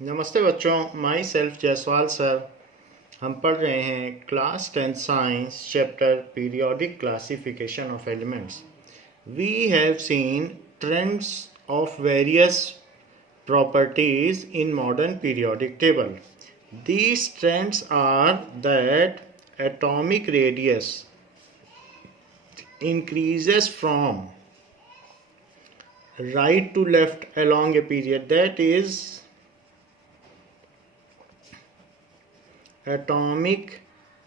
नमस्ते बच्चों, my self Jaiswal sir. हम पढ़ रहे हैं class 10 science chapter periodic classification of elements. We have seen trends of various properties in modern periodic table. These trends are that atomic radius increases from right to left along a period, that is atomic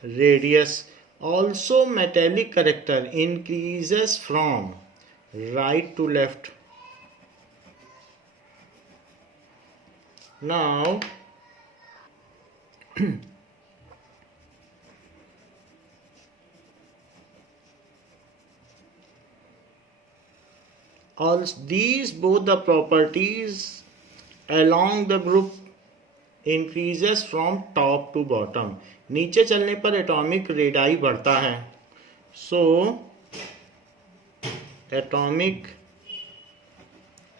radius. Also metallic character increases from right to left. Now all these both the properties along the group increases from top to bottom. नीचे चलने पर atomic radii बढ़ता है. So atomic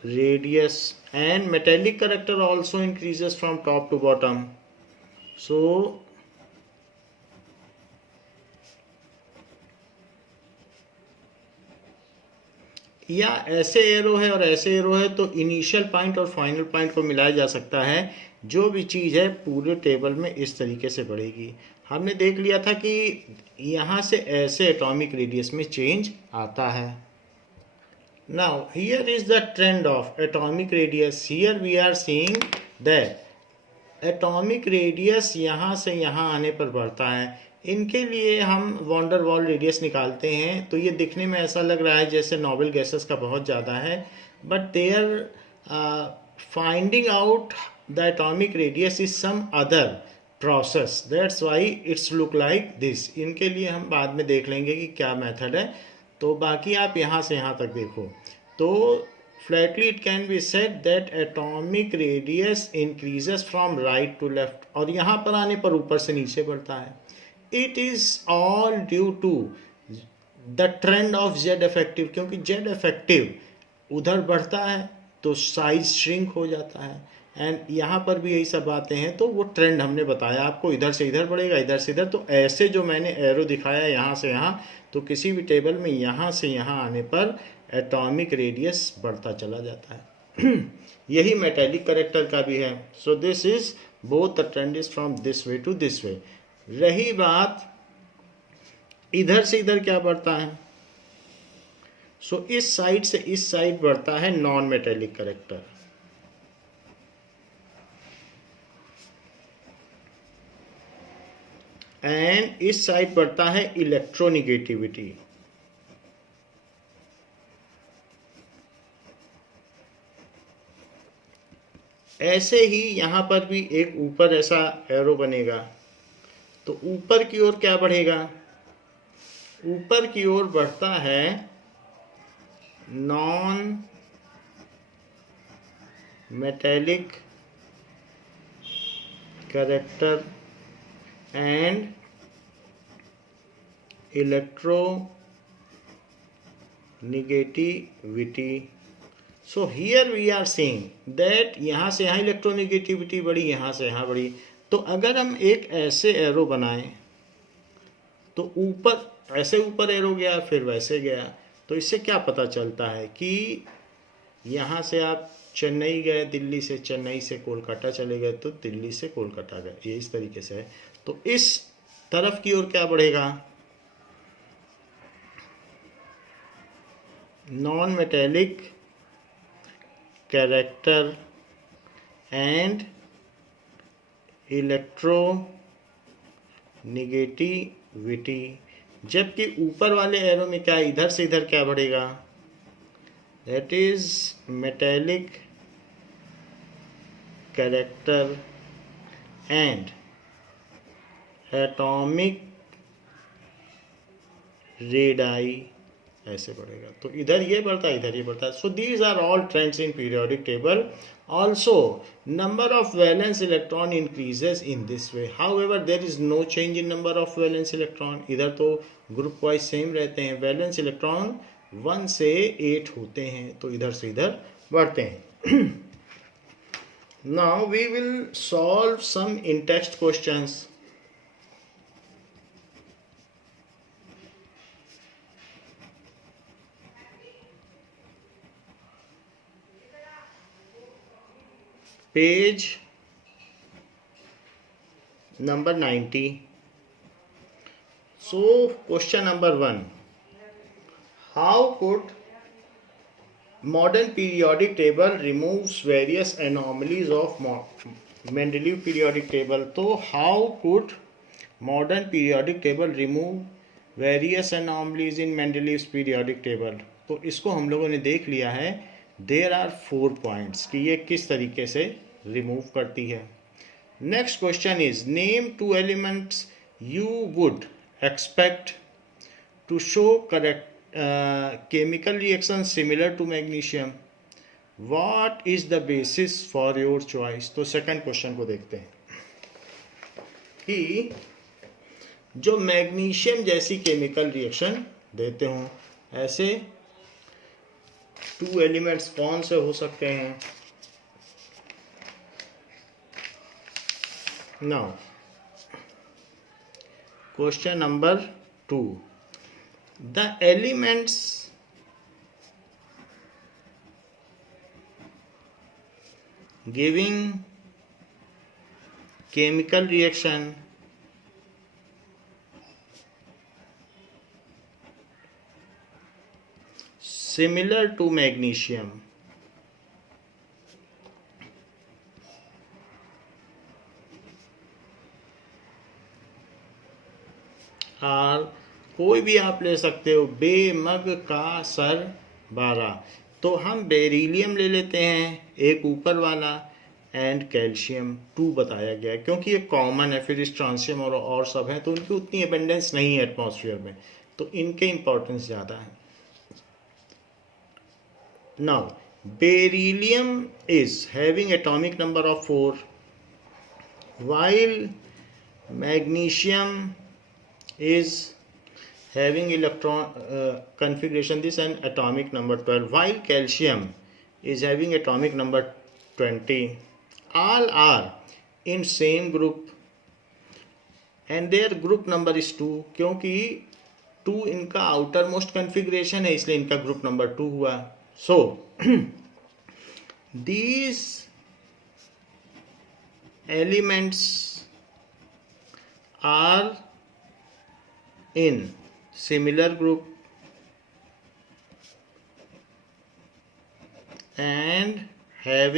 radius and metallic character also increases from top to bottom. So या ऐसे arrow है और ऐसे एरो है तो इनिशियल पॉइंट और फाइनल पॉइंट को मिलाया जा सकता है. जो भी चीज़ है पूरे टेबल में इस तरीके से बढ़ेगी. हमने देख लिया था कि यहाँ से ऐसे एटॉमिक रेडियस में चेंज आता है. Now here is the trend of atomic radius. Here we are seeing that atomic radius यहाँ से यहाँ आने पर बढ़ता है. इनके लिए हम वॉन्डर वॉल रेडियस निकालते हैं तो ये दिखने में ऐसा लग रहा है जैसे नोबल गैसेस का बहुत ज़्यादा है, but they are finding out the atomic radius is some other process, that's why it's look like this. इनके लिए हम बाद में देख लेंगे कि क्या मेथड है. तो बाकी आप यहाँ से यहाँ तक देखो तो flatly it can be said that atomic radius increases from right to left, और यहाँ पर आने पर ऊपर से नीचे बढ़ता है. It is all due to the trend of Z effective, क्योंकि Z effective उधर बढ़ता है तो साइज श्रिंक हो जाता है. एंड यहाँ पर भी यही सब बातें हैं. तो वो ट्रेंड हमने बताया आपको, इधर से इधर बढ़ेगा, इधर से इधर. तो ऐसे जो मैंने एरो दिखाया यहाँ से यहाँ, तो किसी भी टेबल में यहाँ से यहाँ आने पर एटॉमिक रेडियस बढ़ता चला जाता है. यही मेटेलिक करेक्टर का भी है. So this is both the trend is from this way to this way. रही बात इधर से इधर क्या बढ़ता है, सो इस साइड से इस साइड बढ़ता है नॉन मेटेलिक करेक्टर, एंड इस साइड बढ़ता है इलेक्ट्रोनिगेटिविटी. ऐसे ही यहां पर भी एक ऊपर ऐसा एरो बनेगा तो ऊपर की ओर क्या बढ़ेगा, ऊपर की ओर बढ़ता है non metallic character and electronegativity. So here we are seeing that यहाँ से यहाँ इलेक्ट्रोनिगेटिविटी बढ़ी, यहाँ से यहाँ बढ़ी. तो अगर हम एक ऐसे एरो बनाएं तो ऊपर ऐसे ऊपर एरो गया फिर वैसे गया, तो इससे क्या पता चलता है कि यहाँ से आप चेन्नई गए, दिल्ली से चेन्नई से कोलकाता चले गए तो दिल्ली से कोलकाता गए, ये इस तरीके से है. तो इस तरफ की ओर क्या बढ़ेगा, non metallic character and electro negativity. जबकि ऊपर वाले एरो में क्या, इधर से इधर क्या बढ़ेगा, that is metallic character and atomic radii, ऐसे बढ़ेगा. तो इधर ये बढ़ता है, इधर ये बढ़ता है. So these are all trends in periodic table. Also, number of valence electron increases in this way. However, there is no change in number of valence electron. इधर तो ग्रुप वाइज सेम रहते हैं. वैलेंस इलेक्ट्रॉन 1 से 8 होते हैं, तो इधर से इधर बढ़ते हैं. Now we will solve some in-text questions. Page number 90. So question number 1. How could modern periodic table removes various anomalies of Mendeleev periodic table? तो how could modern periodic table remove various anomalies in Mendeleev's periodic table? तो इसको हम लोगों ने देख लिया है. There are 4 points कि ये किस तरीके से रिमूव करती है. Next question is, name 2 elements you would expect to show correct chemical reaction similar to magnesium. What is the basis for your choice? तो सेकंड क्वेश्चन को देखते हैं कि जो मैग्नीशियम जैसी केमिकल रिएक्शन देते हों ऐसे 2 एलिमेंट्स कौन से हो सकते हैं. Now question number 2. The elements giving chemical reaction similar to magnesium और कोई भी आप ले सकते हो. बे, मग, का, सर, 12. तो हम बेरिलियम ले लेते हैं एक ऊपर वाला एंड कैल्शियम 2 बताया गया है क्योंकि ये कॉमन है. फिर स्ट्रांसियम और सब हैं तो उनकी उतनी एबेंडेंस नहीं है एटमॉस्फेयर में, तो इनके इंपॉर्टेंस ज़्यादा है. Now beryllium is having atomic number of 4 while magnesium is having electron configuration this and atomic number 12, while calcium is having atomic number 20. All are in same group and their group number is 2 क्योंकि 2 इनका outer most configuration है इसलिए इनका group number 2 हुआ. सो these elements are in similar group and have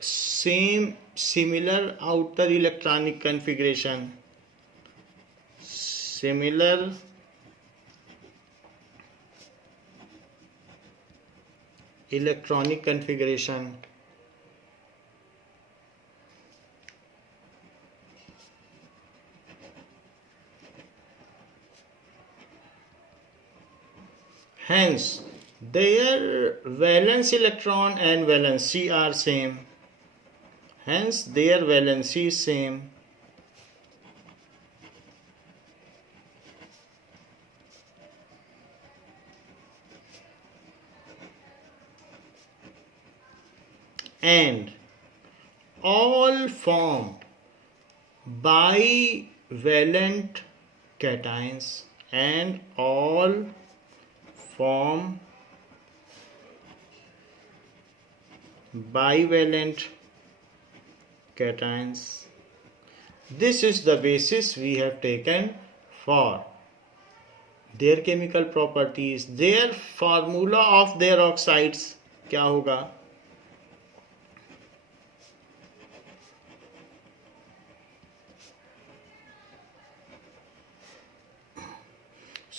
same similar outer electronic configuration, similar electronic configuration. Hence, their valence electron and valency are same. Hence, their valency is same. And all form bivalent cations and all form bivalent cations. This is the basis we have taken for their chemical properties. Their formula of their oxides क्या होगा?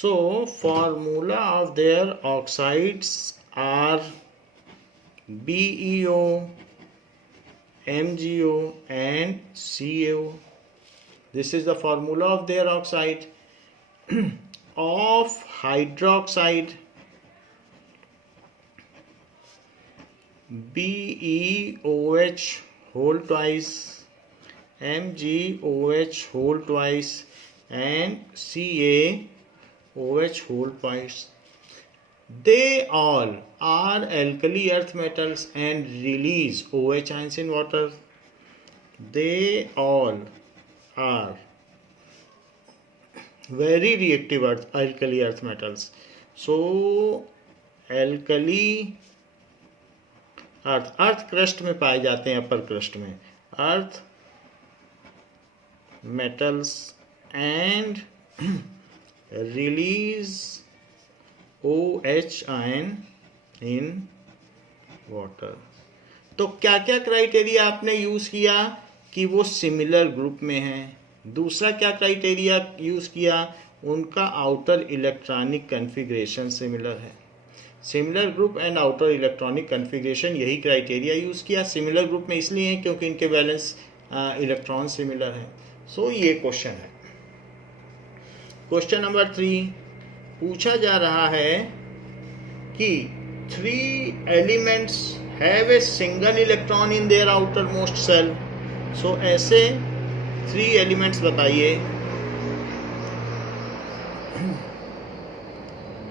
So formula of their oxides are BeO, MgO and CaO. This is the formula of their oxide. Of hydroxide, BeOH whole twice, MgOH whole twice and CaOH whole twice. They all are alkali earth metals and release OH ions in water. They all are very reactive alkali earth metals. So alkali earth crust में पाए जाते हैं, अपर crust में earth metals and release OH ion in water. तो क्या क्या criteria आपने use किया कि वो सिमिलर ग्रुप में हैं। दूसरा क्या क्राइटेरिया यूज किया, उनका आउटर इलेक्ट्रॉनिक कन्फिग्रेशन सिमिलर है। Similar group and outer electronic configuration, यही क्राइटेरिया यूज़ किया। सिमिलर ग्रुप में इसलिए है क्योंकि इनके वैलेंस इलेक्ट्रॉन सिमिलर है। सो ये क्वेश्चन है। क्वेश्चन नंबर 3 पूछा जा रहा है कि 3 elements have a single electron in their outer most shell. So ऐसे 3 एलिमेंट्स बताइए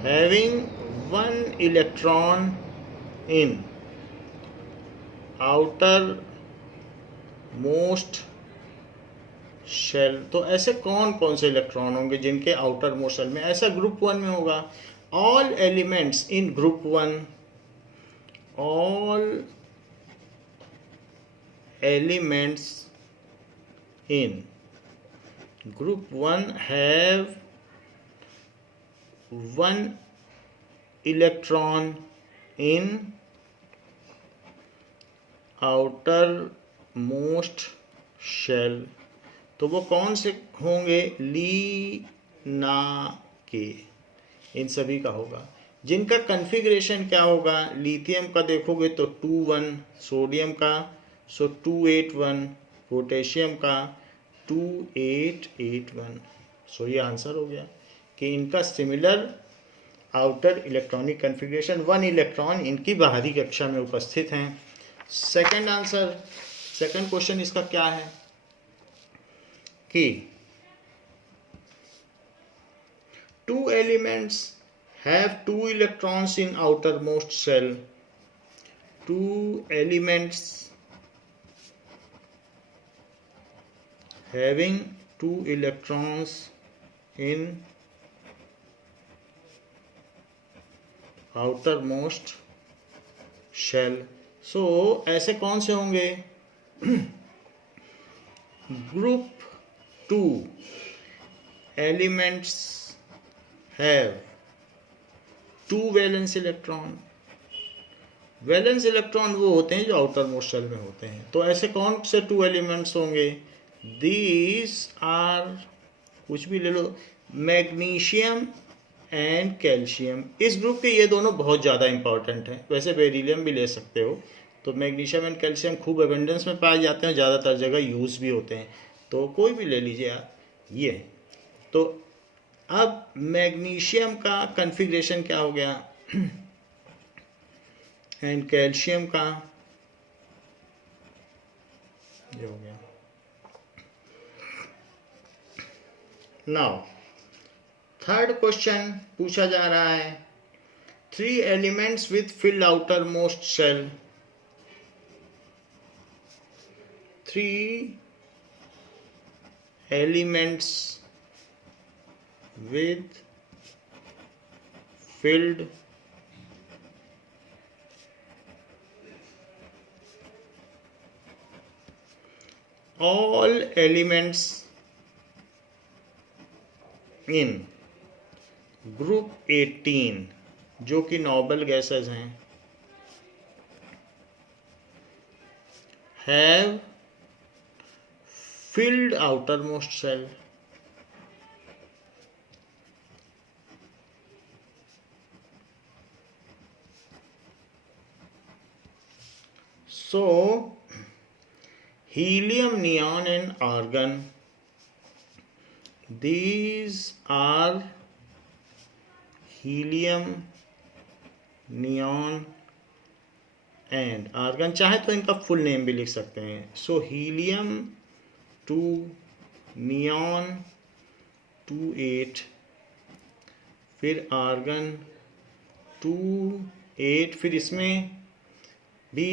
having 1 electron in outer most shell. तो ऐसे कौन कौन से इलेक्ट्रॉन होंगे जिनके आउटर मोस्ट शेल में, ऐसा ग्रुप 1 में होगा। All elements in group 1, all elements in group 1 have 1 electron in outer most shell. तो वो कौन से होंगे, ली, ना, के, इन सभी का होगा। जिनका कन्फिग्रेशन क्या होगा, लिथियम का देखोगे तो 2 1, सोडियम का 2 8 1, पोटेशियम का 2 8 8 1। सो ये आंसर हो गया कि इनका similar outer electronic configuration, 1 electron इनकी बाहरी कक्षा में उपस्थित हैं। सेकंड आंसर, सेकंड क्वेश्चन इसका क्या है कि 2 elements have 2 electrons in outer most shell. 2 elements having 2 electrons in outer most shell. So ऐसे कौन से होंगे, group 2 elements have 2 valence electron. Valence electron वो होते हैं जो आउटर मोस्ट शेल में होते हैं। तो ऐसे कौन से 2 एलिमेंट्स होंगे, दीज आर, कुछ भी ले लो, मैग्नीशियम एंड कैल्शियम। इस ग्रुप के ये दोनों बहुत ज़्यादा इंपॉर्टेंट हैं। वैसे बेरिलियम भी ले सकते हो। तो मैग्नीशियम एंड कैल्शियम खूब एबंडेंस में पाए जाते हैं, ज़्यादातर जगह यूज़ भी होते हैं। तो कोई भी ले लीजिए आप ये। तो अब मैग्नीशियम का कन्फिग्रेशन क्या हो गया एंड कैल्शियम का ये हो गया। नाउ थर्ड क्वेश्चन पूछा जा रहा है, 3 elements with filled outer most shell. 3 elements with filled all elements in group 18 जो कि नोबल गैसेस हैं, have filled outermost shell। So helium, neon and argon, these are helium, neon and argon. चाहे तो इनका फुल नेम भी लिख सकते हैं। सो हीलियम 2, नियॉन 2 8, फिर आर्गन 2 8, फिर इसमें भी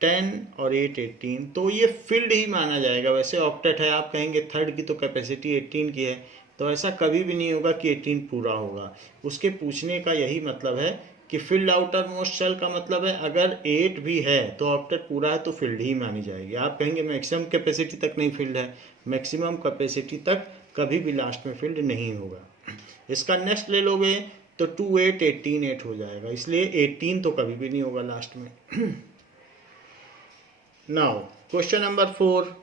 10 और 8 18, तो ये फिल्ड ही माना जाएगा। वैसे ऑक्टेट है, आप कहेंगे थर्ड की तो कैपेसिटी 18 की है, तो ऐसा कभी भी नहीं होगा कि 18 पूरा होगा। उसके पूछने का यही मतलब है कि फिल्ड आउटर मोस्ट शेल का मतलब है अगर 8 भी है तो ऑक्टेट पूरा है तो फिल्ड ही मानी जाएगी। आप कहेंगे मैक्सिमम कैपेसिटी तक नहीं फिल्ड है, मैक्सिमम कैपेसिटी तक कभी भी लास्ट में फिल्ड नहीं होगा। इसका नेक्स्ट ले लोगे तो 2 8 18 8 हो जाएगा, इसलिए 18 तो कभी भी नहीं होगा लास्ट में। Now question number 4,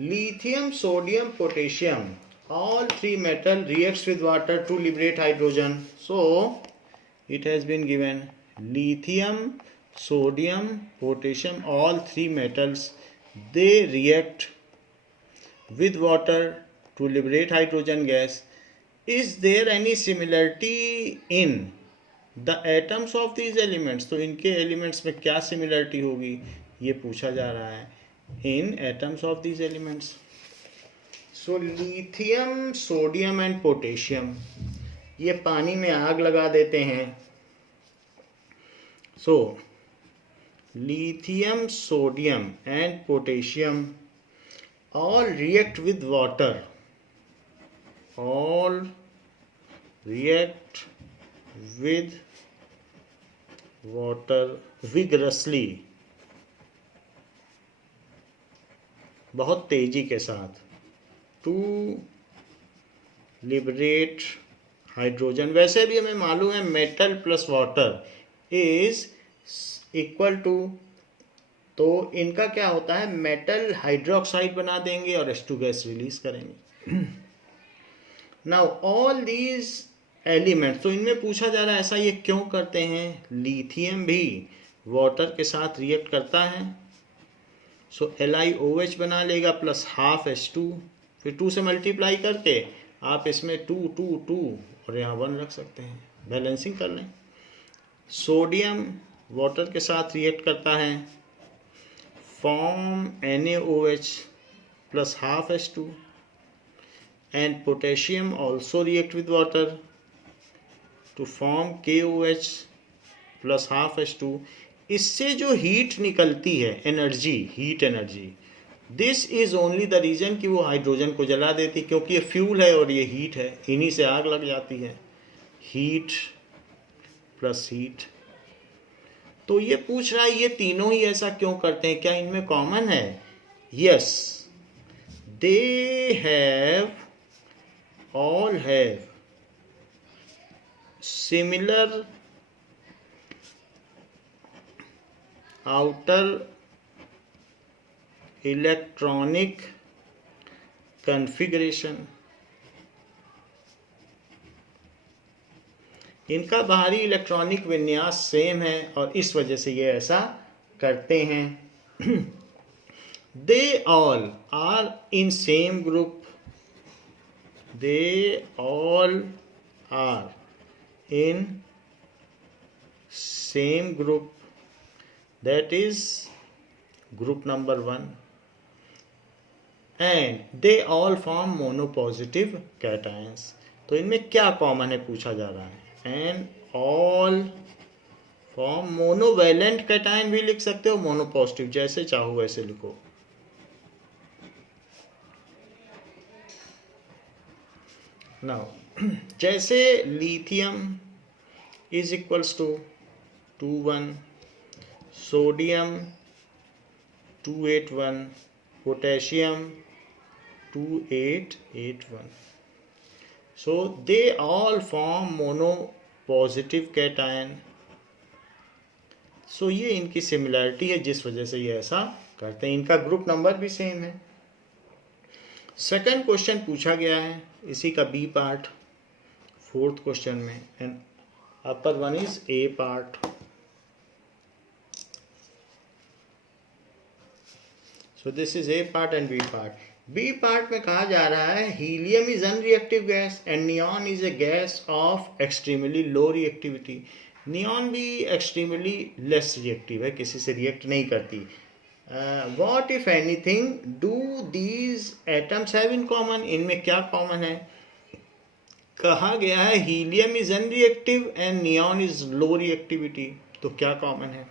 lithium, sodium, potassium, all three metal reacts with water to liberate hydrogen. So it has been given lithium, sodium, potassium, all three metals, they react with water to liberate hydrogen gas. Is there any similarity in the atoms of these elements? तो इनके elements में क्या similarity होगी ये पूछा जा रहा है। in atoms of these elements. So lithium, sodium and potassium, ये पानी में आग लगा देते हैं। So lithium, sodium and potassium all react with water, all react with water vigorously, बहुत तेजी के साथ, टू लिबरेट हाइड्रोजन। वैसे भी हमें मालूम है metal plus water is equal to, तो इनका क्या होता है, मेटल हाइड्रोक्साइड बना देंगे और H2 गैस रिलीज करेंगे। नाउ ऑल दीज एलिमेंट्स, तो इनमें पूछा जा रहा है ऐसा ये क्यों करते हैं। लिथियम भी वाटर के साथ रिएक्ट करता है, सो LiOH बना लेगा प्लस हाफ H2, फिर 2 से मल्टीप्लाई करके आप इसमें 2 2 2 और यहाँ 1 रख सकते हैं, बैलेंसिंग कर लें। सोडियम वाटर के साथ रिएक्ट करता है, form NaOH plus half H2, and potassium also react with water to form KOH plus half H2। इससे जो हीट निकलती है, energy, heat energy, this is only the reason कि वो हाइड्रोजन को जला देती, क्योंकि ये फ्यूल है और ये हीट है, इन्हीं से आग लग जाती है, हीट प्लस हीट। तो ये पूछ रहा है ये तीनों ही ऐसा क्यों करते हैं, क्या इनमें कॉमन है। Yes, they have all have similar outer electronic configuration, इनका बाहरी इलेक्ट्रॉनिक विन्यास सेम है और इस वजह से ये ऐसा करते हैं। They all are in same group, they all are in same group, that is group number 1, and they all form monopositive cations। तो इनमें क्या कॉमन है पूछा जा रहा है, and all form monovalent cation भी लिख सकते हो, मोनोपॉजिटिव, जैसे चाहो वैसे लिखो। नाउ जैसे lithium is equals to 2 1, sodium 2 8 1, potassium 2 8 8 1, so they all form monopositive cation। so ये इनकी सिमिलरिटी है जिस वजह से ये ऐसा करते हैं, इनका ग्रुप नंबर भी सेम है। सेकंड क्वेश्चन पूछा गया है इसी का बी पार्ट 4th क्वेश्चन में, and upper one is a part. So this is A part and B part. B part में कहा जा रहा है helium is unreactive gas and neon is a gas of extremely low reactivity. Neon भी extremely less reactive है, किसी से react नहीं करती। What if anything do these atoms have in common, इनमें क्या कॉमन है। कहा गया है helium is unreactive and neon is low reactivity, तो क्या कॉमन है?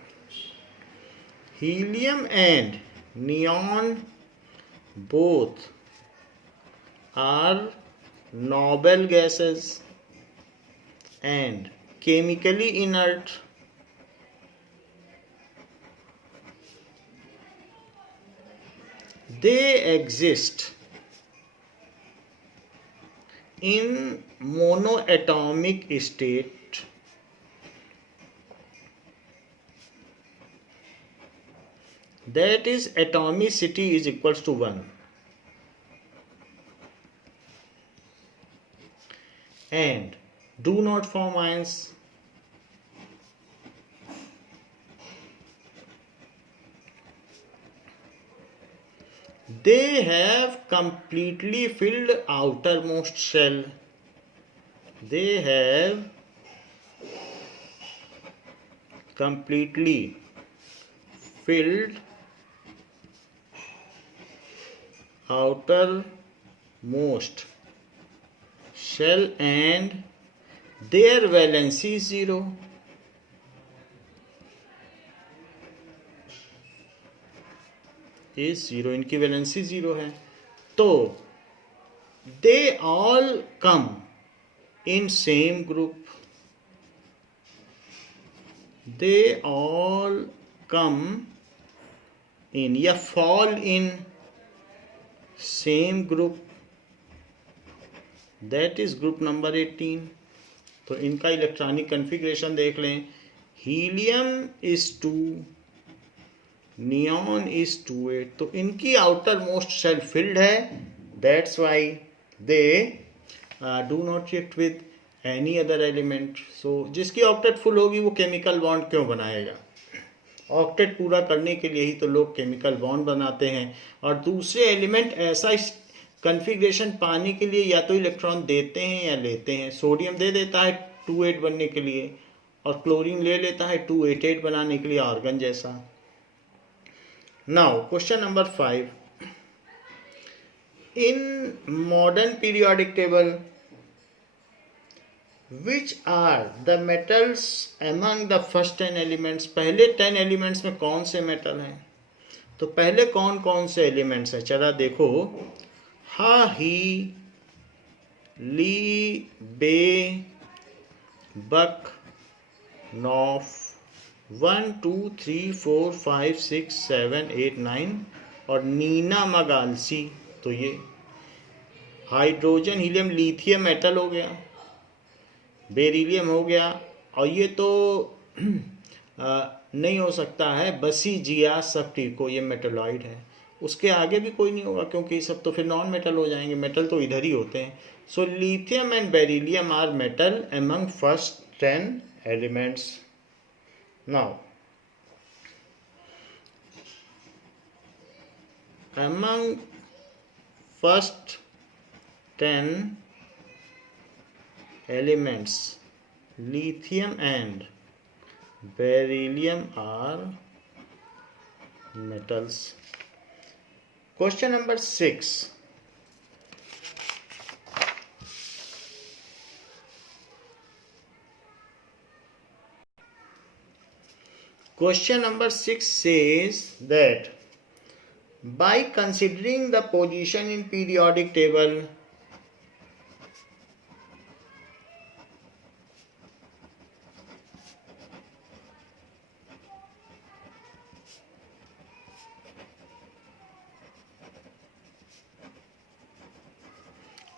Helium and neon both are noble gases and chemically inert. They exist in monoatomic state, that is atomicity is equals to 1, and do not form ions. They have completely filled outermost shell. They have completely filled outermost shell and their valency is 0. is 0, इनकी valency 0 है. तो they all come in same group. They all come in या fall in same group, that is group number 18. तो इनका electronic configuration देख लें. Helium is 2, neon is 2,8. तो इनकी आउटर मोस्ट शेल फिल्ड है, that's why they do not react with any other element. So जिसकी octet full होगी वो केमिकल बॉन्ड क्यों बनाएगा? ऑक्टेट पूरा करने के लिए ही तो लोग केमिकल बॉन्ड बनाते हैं. और दूसरे एलिमेंट ऐसा कन्फिग्रेशन पाने के लिए या तो इलेक्ट्रॉन देते हैं या लेते हैं. सोडियम दे देता है 2,8 बनने के लिए और क्लोरीन ले लेता है 2,8,8 बनाने के लिए आर्गन जैसा. Now question number 5. In modern periodic table which are the metals among the first 10 elements. पहले 10 एलिमेंट्स में कौन से मेटल हैं? तो पहले कौन कौन से एलिमेंट्स हैं? चला देखो. हा, ही, ली, बे, बक, नॉफ, 1 2 3 4 5 6 7 8 9 और नीना मगालसी. तो ये हाइड्रोजन, हीलियम, लिथियम मेटल हो गया, बेरिलियम हो गया. और ये तो नहीं हो सकता है, बसीजिया सब्टिको, ये मेटलॉइड है. उसके आगे भी कोई नहीं होगा क्योंकि ये सब तो फिर नॉन मेटल हो जाएंगे. मेटल तो इधर ही होते हैं. So lithium and beryllium are metal among first 10 elements. Now, among first 10 elements, lithium and beryllium are metals. Question number 6. Question number 6 says that by considering the position in periodic table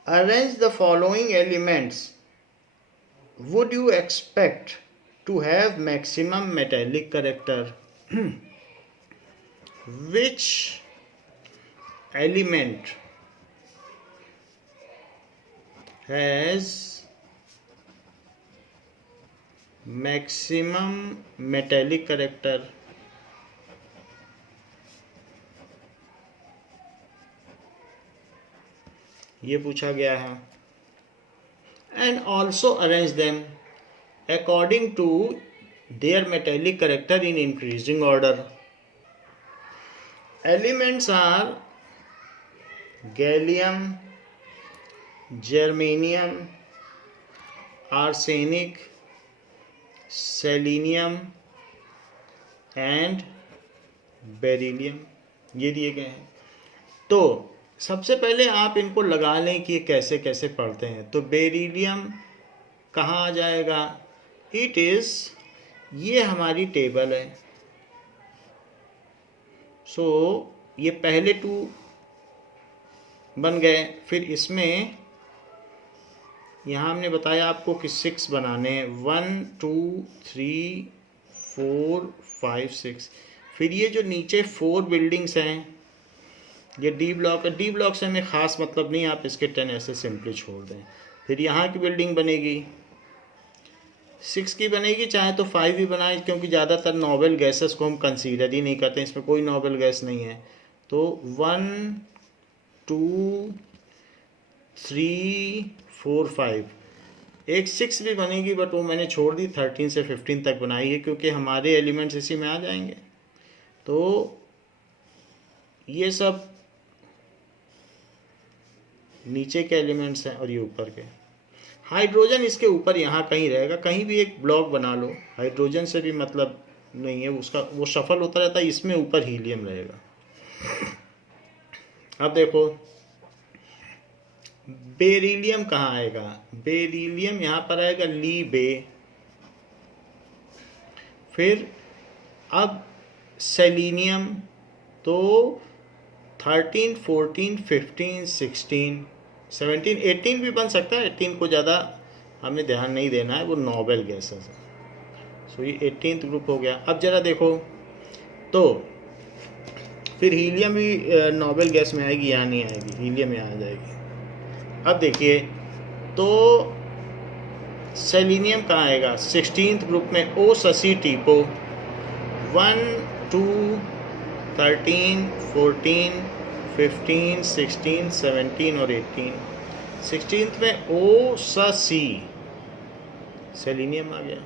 arrange the following elements, would you expect to have maximum metallic character? Which element has maximum metallic character? ये पूछा गया है. And also arrange them according to their metallic character in increasing order. Elements are gallium, germanium, arsenic, selenium and beryllium, ये दिए गए हैं। तो सबसे पहले आप इनको लगा लें कि ये कैसे कैसे पढ़ते हैं। तो बेरिलियम कहाँ आ जाएगा? इट इज़, ये हमारी टेबल है। सो ये पहले 2 बन गए, फिर इसमें यहाँ हमने बताया आपको कि 6 बनाने हैं, 1 2 3 4 5 6। फिर ये जो नीचे 4 बिल्डिंग्स हैं, ये डी ब्लॉक है। डी ब्लॉक से हमें ख़ास मतलब नहीं, आप इसके 10 ऐसे सिंपली छोड़ दें। फिर यहाँ की बिल्डिंग बनेगी 6 की बनेगी, चाहे तो 5 भी बनाए, क्योंकि ज़्यादातर नोबल गैसेस को हम कंसीडर ही नहीं करते, इसमें कोई नोबल गैस नहीं है। तो 1 2 3 4 5, एक 6 भी बनेगी, बट वो मैंने छोड़ दी, 13 से 15 तक बनाई है, क्योंकि हमारे एलिमेंट्स इसी में आ जाएंगे। तो ये सब नीचे के एलिमेंट्स हैं और ये ऊपर के। हाइड्रोजन इसके ऊपर यहाँ कहीं रहेगा, कहीं भी एक ब्लॉक बना लो, हाइड्रोजन से भी मतलब नहीं है उसका, वो शफल होता रहता है। इसमें ऊपर हीलियम रहेगा। अब देखो बेरिलियम कहाँ आएगा? बेरिलियम यहाँ पर आएगा ली बे। फिर अब सेलेनियम, तो 13 14 15 16 17 18 भी बन सकता है। 18 को ज़्यादा हमें ध्यान नहीं देना है, वो नोबल गैसेस है। सो ये 18th ग्रुप हो गया। अब ज़रा देखो, तो फिर हीलियम भी नोबल गैस में आएगी या नहीं आएगी? हीलियम में आ जाएगी। अब देखिए, तो सेलेनियम कहाँ आएगा? 16th ग्रुप में, ओ ससी टीपो। 1 2 13 14 15 16 17 और 18। 16th में ओ सी, सेलेनियम आ गया।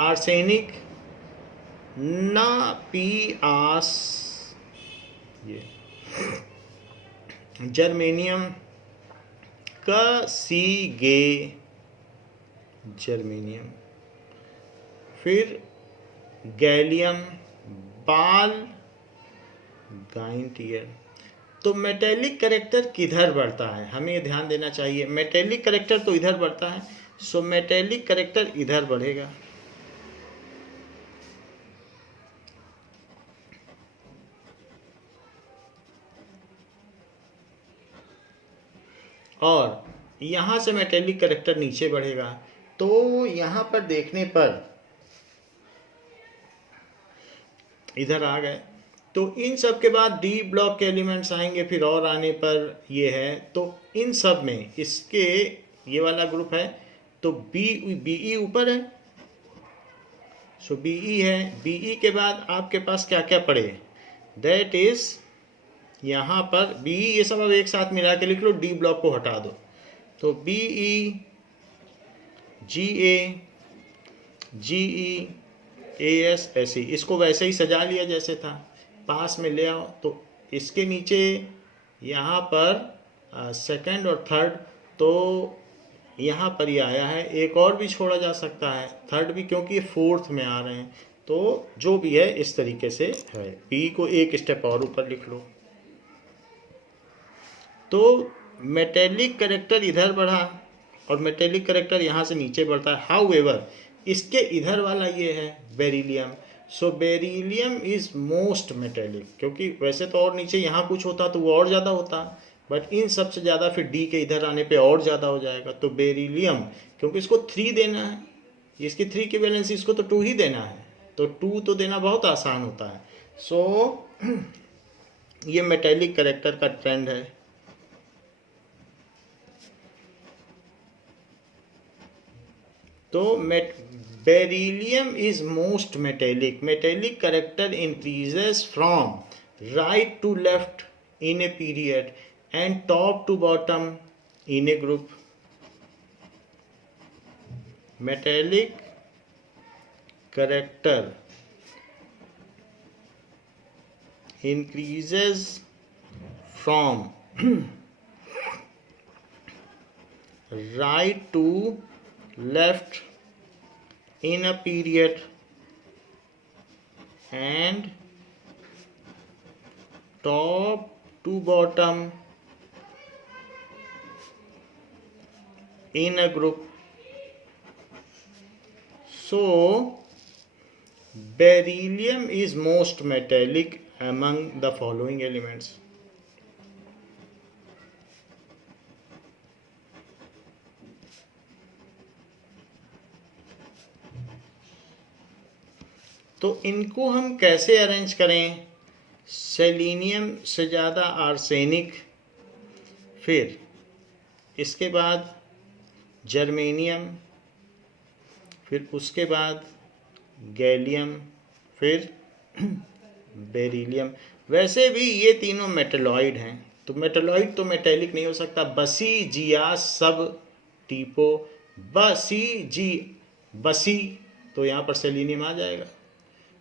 आर्सेनिक ना पी आस, ये जर्मेनियम का सी गे, जर्मेनियम। फिर गैलियम बाल, गाइंटियर। तो मेटेलिक करेक्टर किधर बढ़ता है, हमें ये ध्यान देना चाहिए। मेटेलिक करेक्टर तो इधर बढ़ता है, सो मेटेलिक करेक्टर इधर बढ़ेगा। और यहाँ से मेटेलिक करेक्टर नीचे बढ़ेगा। तो यहाँ पर देखने पर इधर आ गए। तो इन सब के बाद डी ब्लॉक के एलिमेंट्स आएंगे, फिर और आने पर ये है। तो इन सब में इसके ये वाला ग्रुप है, तो बीई ऊपर है। सो बीई है। बीई के बाद आपके पास क्या क्या पड़े? दैट इज यहाँ पर बीई, ये सब अब एक साथ मिला के लिख लो, डी ब्लॉक को हटा दो। तो बीई, जीए, जीई, एएस, ऐसे ही इसको वैसे ही सजा लिया जैसे था, पास में ले आओ। तो इसके नीचे यहाँ पर सेकंड और थर्ड, तो यहाँ पर ये आया है। एक और भी छोड़ा जा सकता है, थर्ड भी, क्योंकि ये 4th में आ रहे हैं। तो जो भी है इस तरीके से है। पी को एक स्टेप और ऊपर लिख लो। तो मेटेलिक करेक्टर इधर बढ़ा और मेटेलिक करेक्टर यहाँ से नीचे बढ़ता है। हाउएवर इसके इधर वाला ये है beryllium. So beryllium is most metallic, क्योंकि वैसे तो और नीचे यहाँ कुछ होता तो वो और ज़्यादा होता, बट इन सबसे ज़्यादा फिर डी के इधर आने पे और ज़्यादा हो जाएगा। तो बेरिलियम, क्योंकि इसको 3 देना है, इसकी 3 की वैलेंसी, इसको तो 2 ही देना है, तो 2 तो देना बहुत आसान होता है। सो ये मेटेलिक करेक्टर का ट्रेंड है। तो beryllium is most metallic. Metallic character increases from right to left in a period and top to bottom in a group. Metallic character increases from right to left in a period and top to bottom in a group. So beryllium is most metallic among the following elements. तो इनको हम कैसे arrange करें? Selenium से ज़्यादा arsenic, फिर इसके बाद जर्मेनियम, फिर उसके बाद गैलियम, फिर बेरिलियम। वैसे भी ये तीनों मेटलॉइड हैं, तो मेटलॉइड तो मेटेलिक नहीं हो सकता। बसी जिया सब टीपो बसी, तो यहाँ पर सेलेनियम आ जाएगा।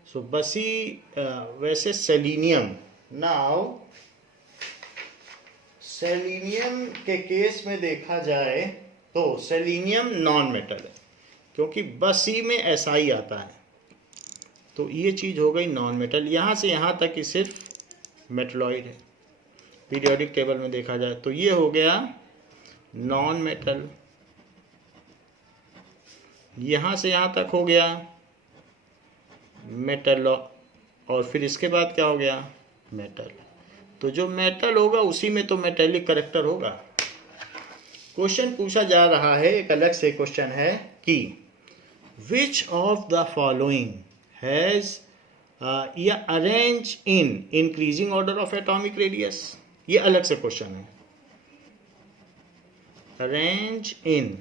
सो बसी वैसे सेलेनियम। नाउ सेलेनियम के केस में देखा जाए तो सेलेनियम नॉन मेटल है, क्योंकि बसी में SI आता है, तो ये चीज़ हो गई नॉन मेटल। यहाँ से यहाँ तक ही सिर्फ मेटलॉइड है पीरियोडिक टेबल में देखा जाए, तो ये हो गया नॉन मेटल। यहाँ से यहाँ तक हो गया मेटल, और फिर इसके बाद क्या हो गया? मेटल। तो जो मेटल होगा उसी में तो मेटेलिक करेक्टर होगा। क्वेश्चन पूछा जा रहा है, एक अलग से क्वेश्चन है कि which of the following has या arrange in increasing order of atomic radius. ये अलग से क्वेश्चन है। Arrange in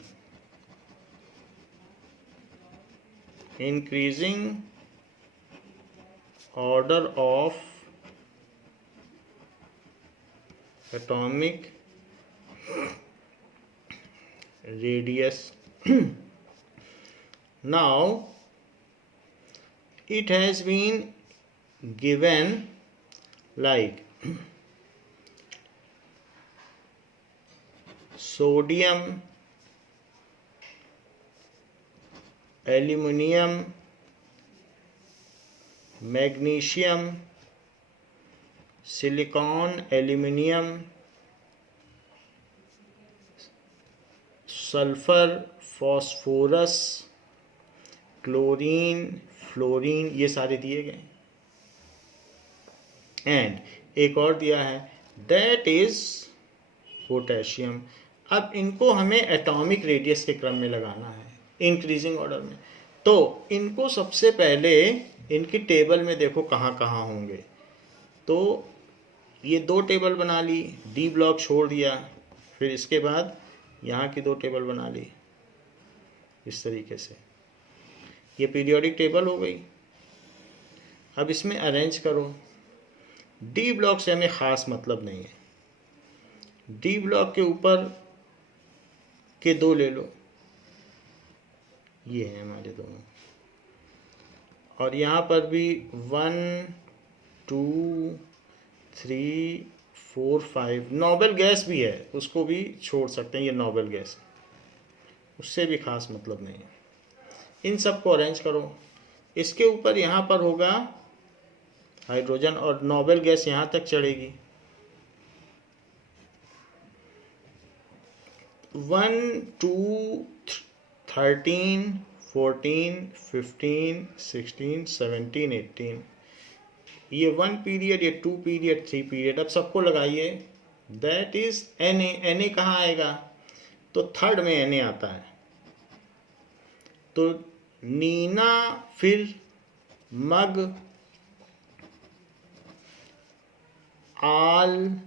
increasing order of atomic radius. Now it has been given like sodium, aluminium, magnesium, silicon, aluminium, sulphur, phosphorus, chlorine, fluorine, ये सारे दिए गए। And एक और दिया है दैट इज पोटेशियम। अब इनको हमें एटॉमिक रेडियस के क्रम में लगाना है, इंक्रीजिंग ऑर्डर में। तो इनको सबसे पहले इनकी टेबल में देखो कहाँ कहाँ होंगे। तो ये 2 टेबल बना ली, डी ब्लॉक छोड़ दिया, फिर इसके बाद यहाँ की 2 टेबल बना ली इस तरीके से। ये पीरियोडिक टेबल हो गई। अब इसमें अरेंज करो। डी ब्लॉक से हमें ख़ास मतलब नहीं है। डी ब्लॉक के ऊपर के 2 ले लो, ये हैं हमारे दोनों, और यहाँ पर भी 1 2 3 4 5। नोबेल गैस भी है, उसको भी छोड़ सकते हैं, ये नोबेल गैस है, उससे भी खास मतलब नहीं है। इन सब को अरेंज करो। इसके ऊपर यहाँ पर होगा हाइड्रोजन, और नोबेल गैस यहाँ तक चढ़ेगी। 1 2 13 14 15 16 17 18। ये 1 पीरियड, ये 2 पीरियड, 3 पीरियड। अब सबको लगाइए, दैट इज Na। कहाँ आएगा? तो थर्ड में Na आता है। तो नीना, फिर मग, आल,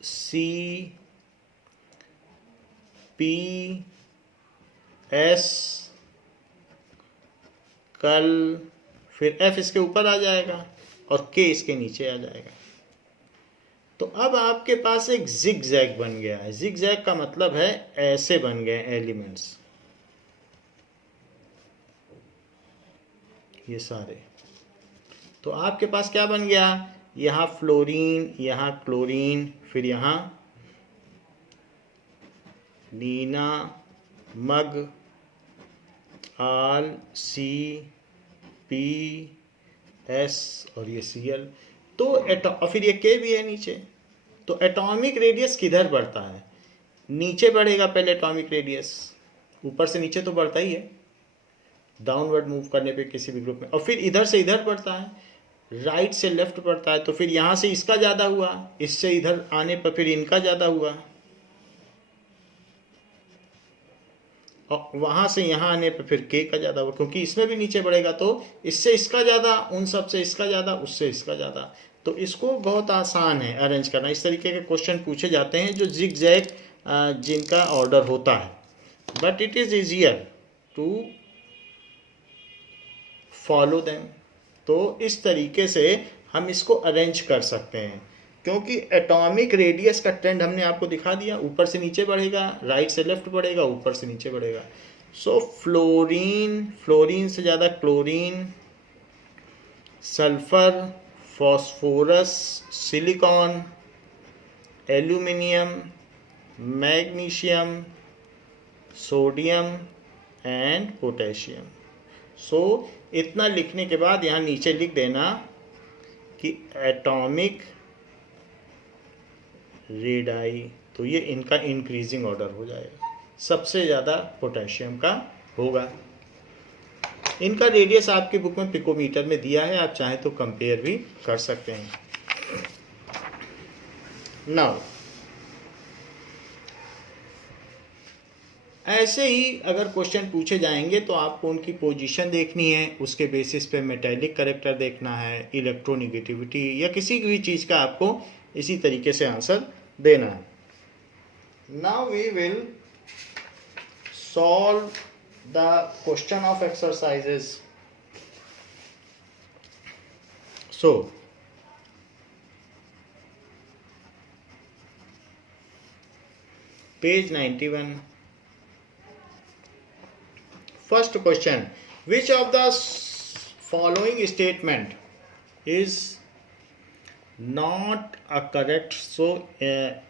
सी, पी, एस, कल, फिर एफ इसके ऊपर आ जाएगा और के इसके नीचे आ जाएगा। तो अब आपके पास एक जिग जैग बन गया है। जिग जैग का मतलब है ऐसे बन गए एलिमेंट्स, ये सारे। तो आपके पास क्या बन गया? यहाँ फ्लोरीन, यहाँ क्लोरीन, फिर यहाँ नीना, मग, आल, सी, पी, एस और ये Cl। तो और फिर ये K भी है नीचे। तो एटॉमिक रेडियस किधर बढ़ता है? नीचे बढ़ेगा पहले एटॉमिक रेडियस, ऊपर से नीचे तो बढ़ता ही है डाउनवर्ड मूव करने पे किसी भी ग्रुप में, और फिर इधर से इधर बढ़ता है, राइट से लेफ्ट बढ़ता है। तो फिर यहाँ से इसका ज़्यादा हुआ, इससे इधर आने पर फिर इनका ज़्यादा हुआ, और वहाँ से यहाँ आने पर फिर K का ज़्यादा हुआ, क्योंकि इसमें भी नीचे बढ़ेगा तो इससे इसका ज़्यादा, उन सब से इसका ज़्यादा, उससे इसका ज़्यादा। तो इसको बहुत आसान है अरेंज करना। इस तरीके के क्वेश्चन पूछे जाते हैं जो जिग जैग जिनका ऑर्डर होता है, but it is easier to follow them. तो इस तरीके से हम इसको अरेंज कर सकते हैं, क्योंकि एटॉमिक रेडियस का ट्रेंड हमने आपको दिखा दिया, ऊपर से नीचे बढ़ेगा, राइट से लेफ्ट बढ़ेगा, ऊपर से नीचे बढ़ेगा। सो फ्लोरीन, फ्लोरीन से ज़्यादा chlorine, sulphur, phosphorus, silicon, aluminium, magnesium, sodium and potassium. So इतना लिखने के बाद यहाँ नीचे लिख देना कि एटॉमिक रेडाई, तो ये इनका इंक्रीजिंग ऑर्डर हो जाएगा, सबसे ज़्यादा पोटेशियम का होगा। इनका रेडियस आपकी बुक में पिकोमीटर में दिया है, आप चाहें तो कंपेयर भी कर सकते हैं। नाउ ऐसे ही अगर क्वेश्चन पूछे जाएंगे तो आपको उनकी पोजीशन देखनी है, उसके बेसिस पे मेटेलिक करेक्टर देखना है, इलेक्ट्रोनिगेटिविटी या किसी भी चीज़ का आपको इसी तरीके से आंसर देना है। Now we will solve the question of exercises. So page 91, first question, which of the following statement is not a correct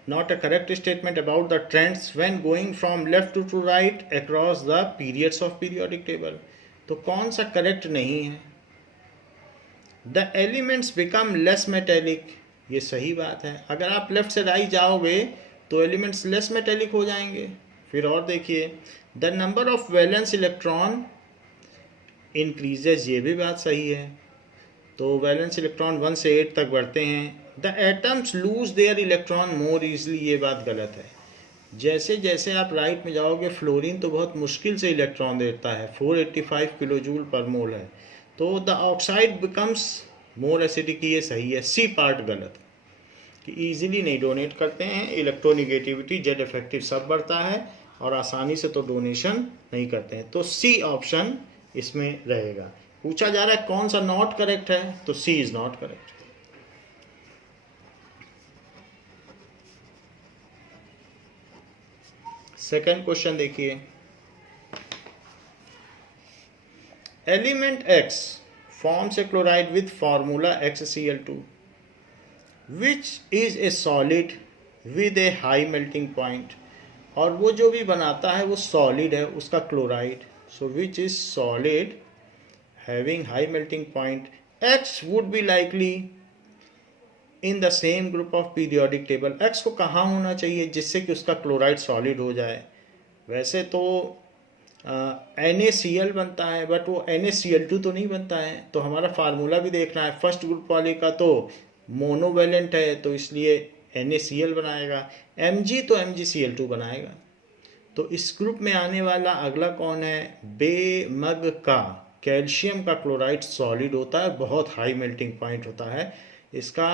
not a correct statement about the trends when going from left to right across the periods of periodic table? तो कौन सा correct नहीं है? The elements become less metallic, ये सही बात है। अगर आप लेफ्ट से राइट जाओगे तो एलिमेंट्स लेस मेटेलिक हो जाएंगे। फिर और देखिए, the number of valence electron increases, ये भी बात सही है। तो वैलेंस इलेक्ट्रॉन 1 से 8 तक बढ़ते हैं। The atoms lose their electron more easily, ये बात गलत है। जैसे जैसे आप राइट में जाओगे, फ्लोरीन तो बहुत मुश्किल से इलेक्ट्रॉन देता है, 485 किलो जूल पर मोल है। तो the oxide becomes more acidic, ये सही है। सी पार्ट गलत है कि ईजिली नहीं डोनेट करते हैं, इलेक्ट्रोनिगेटिविटी, जेड इफेक्टिव सब बढ़ता है और आसानी से तो डोनेशन नहीं करते हैं। तो सी ऑप्शन इसमें रहेगा। पूछा जा रहा है कौन सा नॉट करेक्ट है, तो C is not correct. Second question देखिए, element X forms a chloride with formula XCl2 which is a solid with a high melting point, और वो जो भी बनाता है वो सॉलिड है, उसका chloride. So which is solid having high melting point, X would be likely in the same group of periodic table. X को कहाँ होना चाहिए जिससे कि उसका क्लोराइड सॉलिड हो जाए? वैसे तो NaCl बनता है, बट वो NaCl2 तो नहीं बनता है। तो हमारा फार्मूला भी देखना है। फर्स्ट ग्रुप वाले का तो मोनोवेलेंट है, तो इसलिए NaCl बनाएगा। Mg तो MgCl2 बनाएगा। तो इस ग्रुप में आने वाला अगला कौन है? बेमग का कैल्शियम का क्लोराइड सॉलिड होता है, बहुत हाई मेल्टिंग पॉइंट होता है, इसका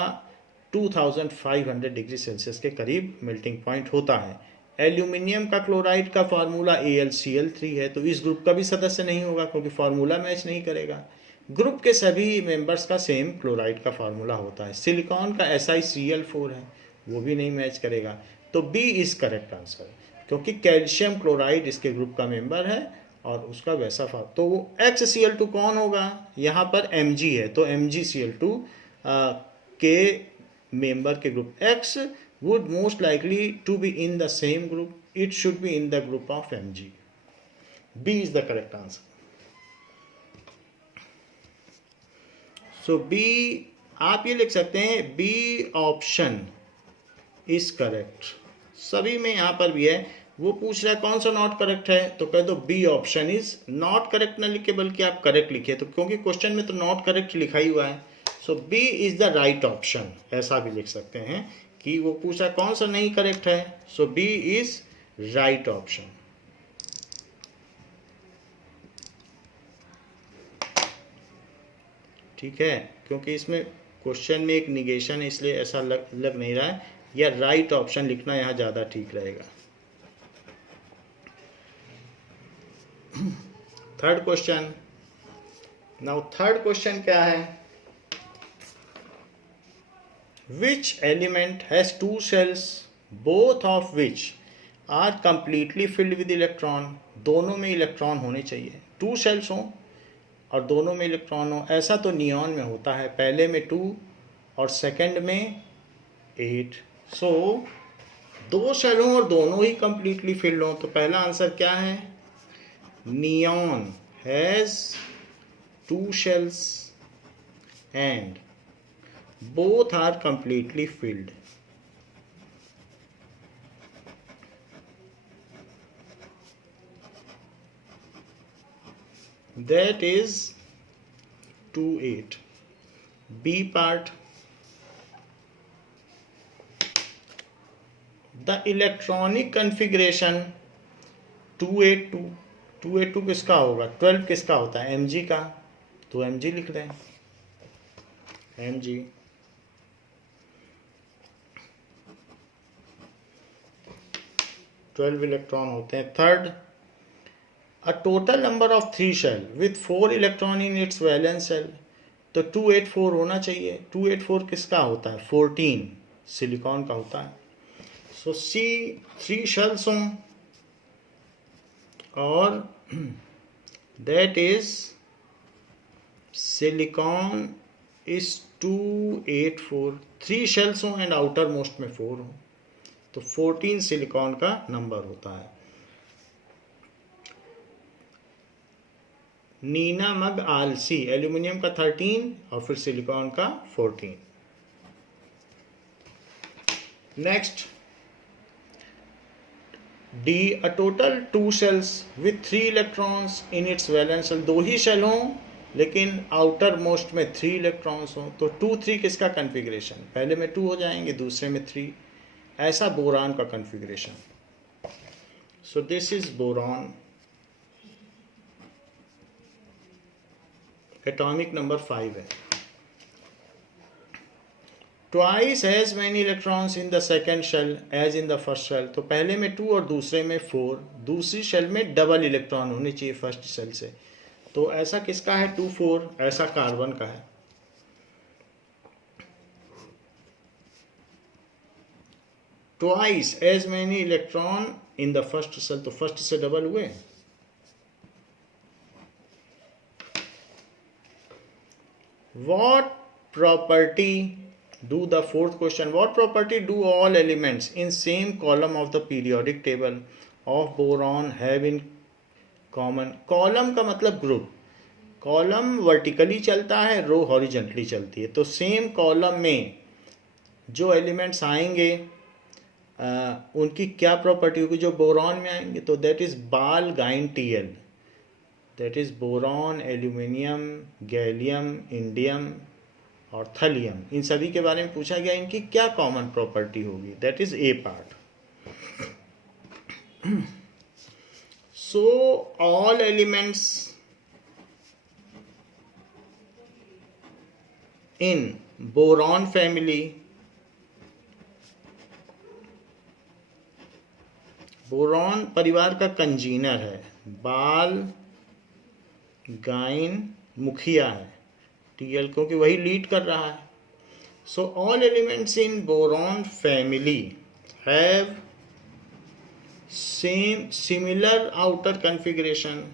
2500 डिग्री सेल्सियस के करीब मेल्टिंग पॉइंट होता है। एल्यूमिनियम का क्लोराइड का फार्मूला AlCl3 है, तो इस ग्रुप का भी सदस्य नहीं होगा क्योंकि फार्मूला मैच नहीं करेगा। ग्रुप के सभी मेंबर्स का सेम क्लोराइड का फार्मूला होता है। सिलिकॉन का SiCl4 है, वो भी नहीं मैच करेगा। तो बी इज करेक्ट आंसर, क्योंकि कैल्शियम क्लोराइड इसके ग्रुप का मेंबर है और उसका वैसा तो वो XCl2 कौन होगा? यहाँ पर Mg है, तो MgCl2 के मेंबर के group X would most likely to be in the same group, it should be in the group of Mg। B is the correct answer. So B आप ये लिख सकते हैं, बी ऑप्शन इज करेक्ट. सभी में यहाँ पर भी है. वो पूछ रहा है कौन सा नॉट करेक्ट है, तो कह दो B option is not correct. ना लिखे बल्कि आप करेक्ट लिखिए, तो क्योंकि क्वेश्चन में तो नॉट करेक्ट लिखा ही हुआ है. So B is the right option, ऐसा भी लिख सकते हैं कि वो पूछ रहा है कौन सा नहीं करेक्ट है. So B is right option. ठीक है, क्योंकि इसमें क्वेश्चन में एक निगेशन है, इसलिए ऐसा लग नहीं रहा है, या राइट ऑप्शन लिखना यहाँ ज़्यादा ठीक रहेगा. Third question. Now third question क्या है? Which element has two shells both of which are completely filled with electron. दोनों में इलेक्ट्रॉन होने चाहिए, टू शेल्स हों और दोनों में इलेक्ट्रॉन हो. ऐसा तो नियॉन में होता है, पहले में 2 और सेकंड में 8. सो दो शेल हों और दोनों ही कंप्लीटली फिल्ड हों. तो पहला आंसर क्या है? Neon has 2 shells and both are completely filled. That is 2-8. B part. The electronic configuration 282. 282 किसका होगा? 12 किसका होता है? Mg का. तो Mg लिख दें, Mg. ट्वेल्व इलेक्ट्रॉन होते हैं. Third, a total number of 3 shell with 4 electron in its valence shell. तो 284 होना चाहिए. 284 किसका होता है? 14 सिलिकॉन का होता है. सो सी 3 शेल्स हों और that is silicon is 284. 3 shells हों एंड आउटर मोस्ट में 4 हों, तो 14 सिलिकॉन का नंबर होता है. नीना मग आलसी, एल्यूमिनियम का 13 और फिर सिलिकॉन का 14. Next, D, a total 2 shells with 3 electrons in its valence shell. 2 ही शेल हों लेकिन आउटर मोस्ट में 3 इलेक्ट्रॉन्स हों. तो 2-3 किसका कन्फिग्रेशन? पहले में 2 हो जाएंगे, दूसरे में 3. ऐसा बोरान का configuration. So this is boron. Atomic number 5 है. Twice as many electrons in the second shell as in the first shell. तो पहले में 2 और दूसरे में 4. दूसरी शेल में डबल इलेक्ट्रॉन होने चाहिए फर्स्ट शेल से. तो ऐसा किसका है? 2-4. ऐसा कार्बन का है. Twice as many electron in the first shell, तो फर्स्ट से डबल हुए. What property do the fourth question, what property do all elements in same column of the periodic table of boron have in common? Column का मतलब group. Column vertically चलता है, रो horizontally चलती है. तो सेम कॉलम में जो एलिमेंट्स आएंगे उनकी क्या प्रॉपर्टी होगी? जो बोरॉन में आएंगे तो दैट इज बाल again Tl. That is boron, aluminium, gallium, indium और थलियम. इन सभी के बारे में पूछा गया, इनकी क्या कॉमन प्रॉपर्टी होगी? That is a part. So all elements in boron family, boron परिवार का कंजीनर है. बाल गाइन मुखिया है, Tl, क्योंकि वही लीड कर रहा है. So all elements in boron family have same similar outer configuration.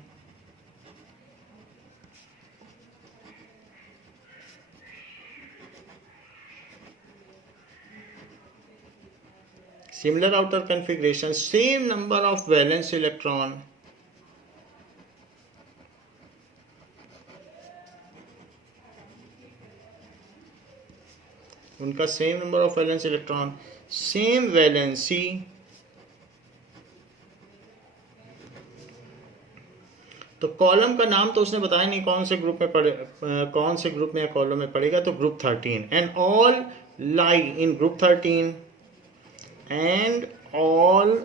Similar outer configuration, same number of valence electron उनका same number of valence electron, same valency, तो कॉलम का नाम तो उसने बताया नहीं कौन से ग्रुप में पड़े, कौन से ग्रुप में या कॉलम में पड़ेगा, तो group 13, and all lie in group 13 and all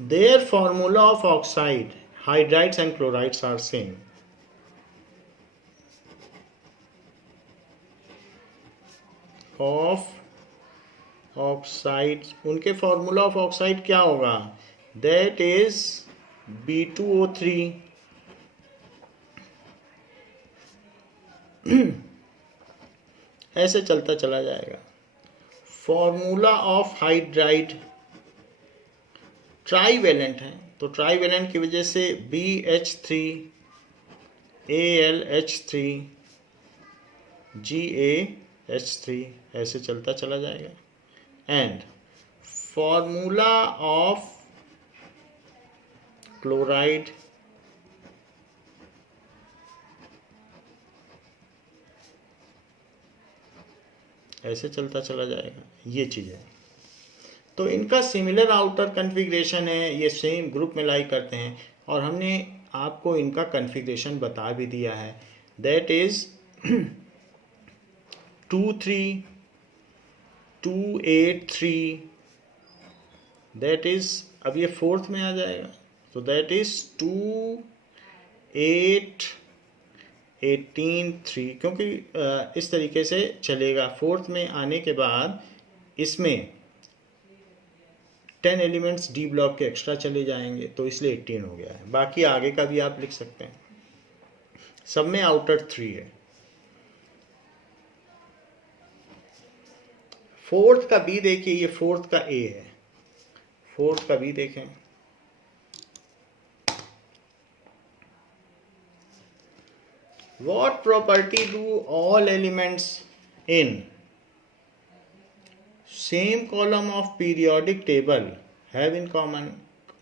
their formula of oxide, hydrides and chlorides are same. Of oxide, उनके फॉर्मूला ऑफ ऑक्साइड क्या होगा, दैट इज B2O3 ऐसे चलता चला जाएगा। फॉर्मूला ऑफ हाइड्राइड ट्राईवेलेंट है, तो ट्राईवेलेंट की वजह से BH3 AlH3 GaH3 ऐसे चलता चला जाएगा। एंड फॉर्मूला ऑफ क्लोराइड ऐसे चलता चला जाएगा, ये चीज़ है। तो इनका सिमिलर आउटर कन्फिग्रेशन है, ये सेम ग्रुप में लाई करते हैं, और हमने आपको इनका कन्फिग्रेशन बता भी दिया है, दैट इज 2-3 2-8-3, दैट इज, अब ये फोर्थ में आ जाएगा, तो दैट इज 2-8-18-3, क्योंकि इस तरीके से चलेगा। फोर्थ में आने के बाद इसमें 10 एलिमेंट्स डी ब्लॉक के एक्स्ट्रा चले जाएंगे, तो इसलिए 18 हो गया है। बाकी आगे का भी आप लिख सकते हैं, सब में आउटर 3 है। फोर्थ का बी देखिए, ये फोर्थ का ए है, फोर्थ का बी देखें, what property do all elements in same column of periodic table have in common?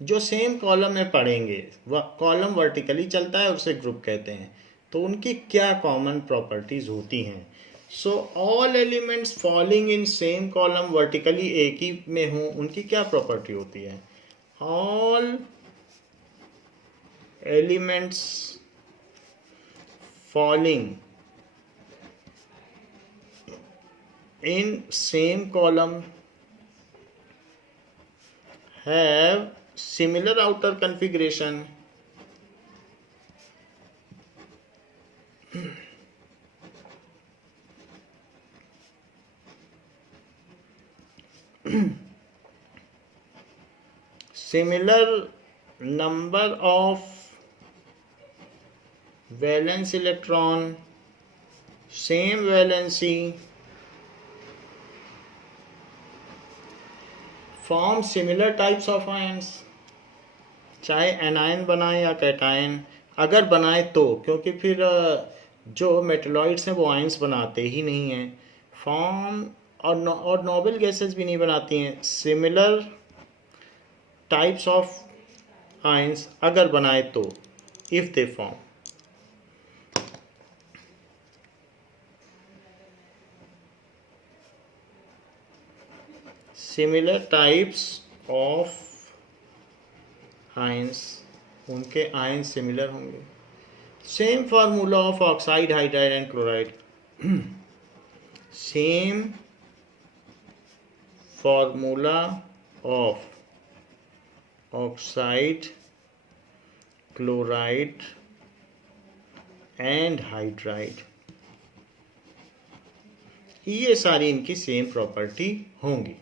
जो सेम कॉलम में पढ़ेंगे, कॉलम वर्टिकली चलता है, उसे ग्रुप कहते हैं, तो उनकी क्या कॉमन प्रॉपर्टीज होती हैं। So all elements falling in same column vertically एक ही में हों, उनकी क्या प्रॉपर्टी होती है, all elements falling in same column have similar outer configuration similar number of valence electron, same valency, form similar types of ions, चाहे anion बनाए या कैटायन, अगर बनाए तो, क्योंकि फिर जो मेटलॉइड्स हैं वो आयंस बनाते ही नहीं हैं, फॉर्म और नोबल गैसेस भी नहीं बनाती हैं, सिमिलर टाइप्स ऑफ आयंस अगर बनाए तो, if they form, similar types of ions, उनके आयंस सिमिलर होंगे। Same formula of oxide, hydride and chloride, same formula of oxide, chloride and hydride, ये सारी इनकी सेम प्रॉपर्टी होंगी।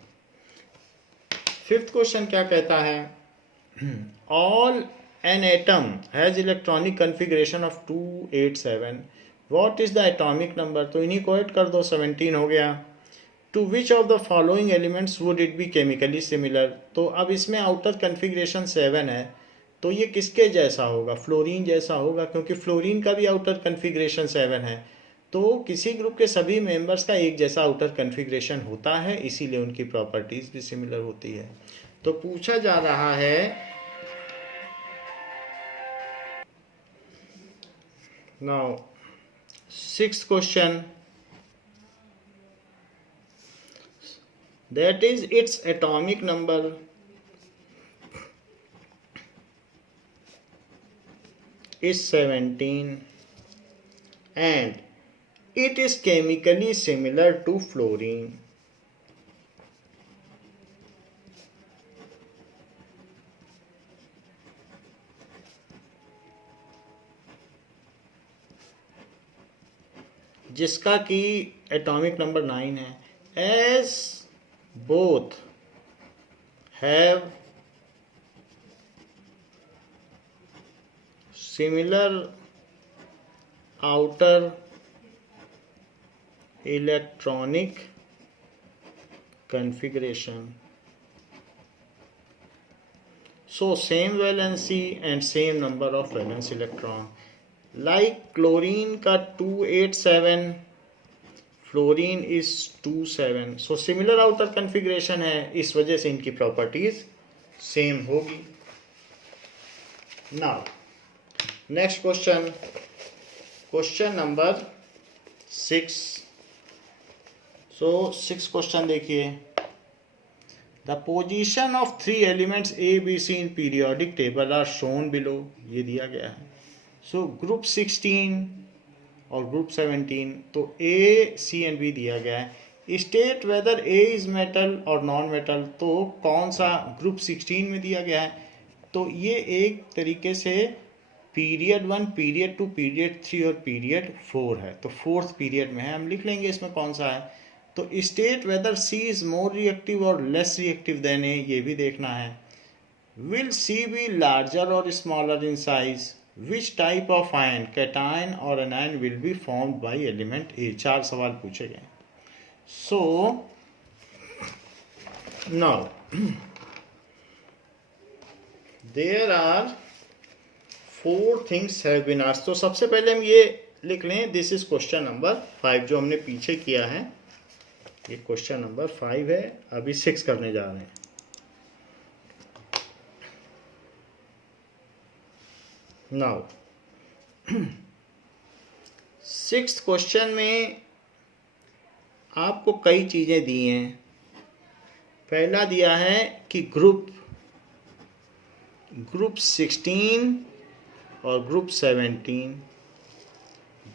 फिफ्थ क्वेश्चन क्या कहता है, all an atom has electronic configuration of 287, what is the atomic number, तो इन्हीं को ऐड कर दो, 17 हो गया। To which of the following elements would it be chemically similar, तो अब इसमें आउटर कन्फिग्रेशन 7 है, तो ये किसके जैसा होगा, फ्लोरीन जैसा होगा, क्योंकि फ्लोरीन का भी आउटर कन्फिग्रेशन 7 है, तो किसी ग्रुप के सभी मेंबर्स का एक जैसा आउटर कन्फिग्रेशन होता है, इसीलिए उनकी प्रॉपर्टीज भी सिमिलर होती है। तो पूछा जा रहा है, now Sixth question, that is its atomic number is 17 and it is chemically similar to fluorine. जिसका कि एटॉमिक नंबर 9 है. As both have similar outer electronic configuration, so same valency and same number of valence electron. Like chlorine का 287, fluorine is 27, so similar outer configuration है, इस वजह से इनकी properties same होगी. Now next question, question number 6. So 6 question देखिए. The position of 3 elements A B C in periodic table are shown below. ये दिया गया है. सो ग्रुप 16 और ग्रुप 17, तो ए सी एंड बी दिया गया है. State whether A is metal और नॉन मेटल, तो कौन सा ग्रुप 16 में दिया गया है. तो ये एक तरीके से पीरियड 1, पीरियड 2, पीरियड 3 और पीरियड 4 है. तो 4th पीरियड में है. हम लिख लेंगे इसमें कौन सा है. तो state whether C is more reactive और लेस रिएक्टिव देन ए, ये भी देखना है. विल सी बी लार्जर और smaller in size. Which type of ion, cation or anion will be formed by element A? 4 सवाल पूछे गए. So now there are 4 things have been asked. तो सबसे पहले हम ये लिख लें, दिस इज क्वेश्चन नंबर 5 जो हमने पीछे किया है. ये क्वेश्चन नंबर 5 है. अभी 6 करने जा रहे हैं. नाउ 6th क्वेश्चन में आपको कई चीज़ें दी हैं. पहला दिया है कि ग्रुप 16 और ग्रुप 17.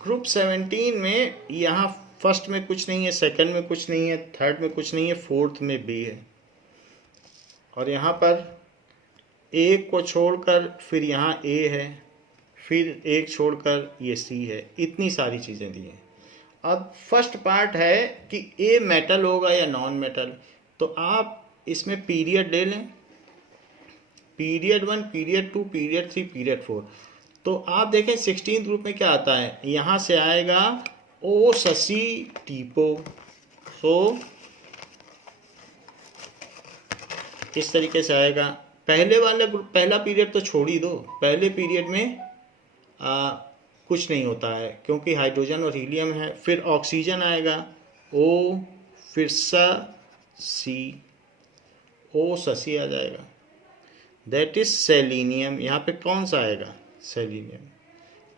ग्रुप 17 में यहाँ फर्स्ट में कुछ नहीं है, सेकंड में कुछ नहीं है, थर्ड में कुछ नहीं है, फोर्थ में बी है. और यहाँ पर एक को छोड़कर फिर यहाँ ए है, फिर एक छोड़कर ये सी है. इतनी सारी चीज़ें दी हैं. अब फर्स्ट पार्ट है कि ए मेटल होगा या नॉन मेटल. तो आप इसमें पीरियड ले लें, पीरियड 1, पीरियड 2, पीरियड 3, पीरियड 4. तो आप देखें 16 ग्रुप में क्या आता है. यहाँ से आएगा ओ ससी टीपो. सो इस तरीके से आएगा. पहले वाला ग्रुप, पहला पीरियड तो छोड़ ही दो. पहले पीरियड में कुछ नहीं होता है क्योंकि हाइड्रोजन और हीलियम है. फिर ऑक्सीजन आएगा ओ, फिर सी, ओ ससी आ जाएगा. That is selenium. यहाँ पे कौन सा आएगा, सेलेनियम.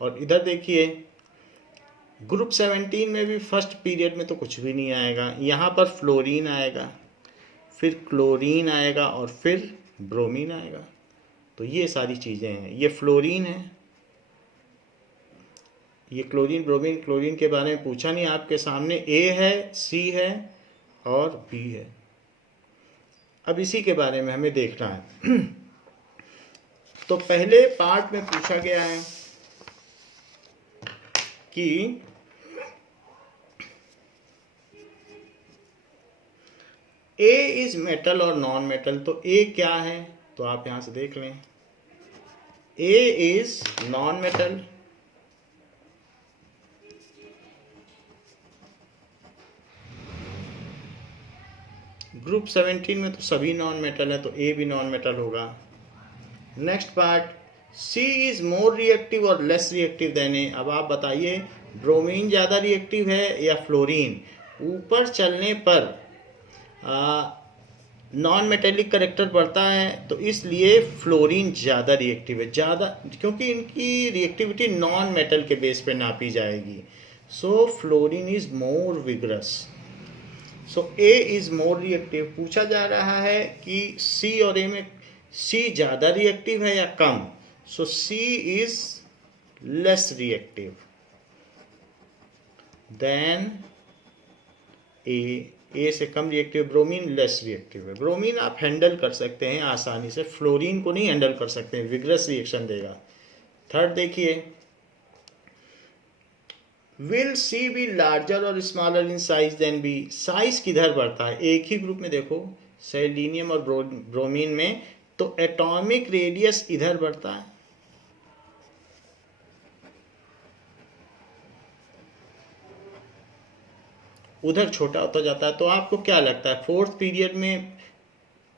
और इधर देखिए ग्रुप 17 में भी फर्स्ट पीरियड में तो कुछ भी नहीं आएगा. यहाँ पर फ्लोरीन आएगा, फिर क्लोरीन आएगा और फिर ब्रोमीन आएगा. तो ये सारी चीज़ें हैं. ये फ्लोरीन है, ये क्लोरीन, ब्रोमीन. क्लोरीन के बारे में पूछा नहीं आपके सामने. ए है, सी है और बी है. अब इसी के बारे में हमें देखना है. तो पहले पार्ट में पूछा गया है कि ए इज मेटल और नॉन मेटल. तो ए क्या है, तो आप यहां से देख लें. ए इज नॉन मेटल, ग्रुप 17 में तो सभी नॉन मेटल है, तो ए भी नॉन मेटल होगा. Next part, C is more reactive और लेस रिएक्टिव देन ए. अब आप बताइए ब्रोमीन ज़्यादा रिएक्टिव है या फ्लोरीन. ऊपर चलने पर नॉन मेटेलिक करेक्टर बढ़ता है, तो इसलिए फ्लोरीन ज़्यादा रिएक्टिव है. ज़्यादा क्योंकि इनकी रिएक्टिविटी नॉन मेटल के बेस पे नापी जाएगी. So fluorine is more vigorous. So A is more reactive. पूछा जा रहा है कि C और A में C ज़्यादा रिएक्टिव है या कम. So C is less reactive than A. ए से कम रिएक्टिव. ब्रोमीन लेस रिएक्टिव है. ब्रोमीन आप हैंडल कर सकते हैं आसानी से, फ्लोरीन को नहीं हैंडल कर सकते हैं, विग्रस रिएक्शन देगा. थर्ड देखिए, विल सी बी लार्जर और smaller in size than B. Size किधर बढ़ता है? एक ही ग्रुप में देखो, सेलेनियम और ब्रोमीन में, तो एटॉमिक रेडियस इधर बढ़ता है, उधर छोटा होता जाता है. तो आपको क्या लगता है, फोर्थ पीरियड में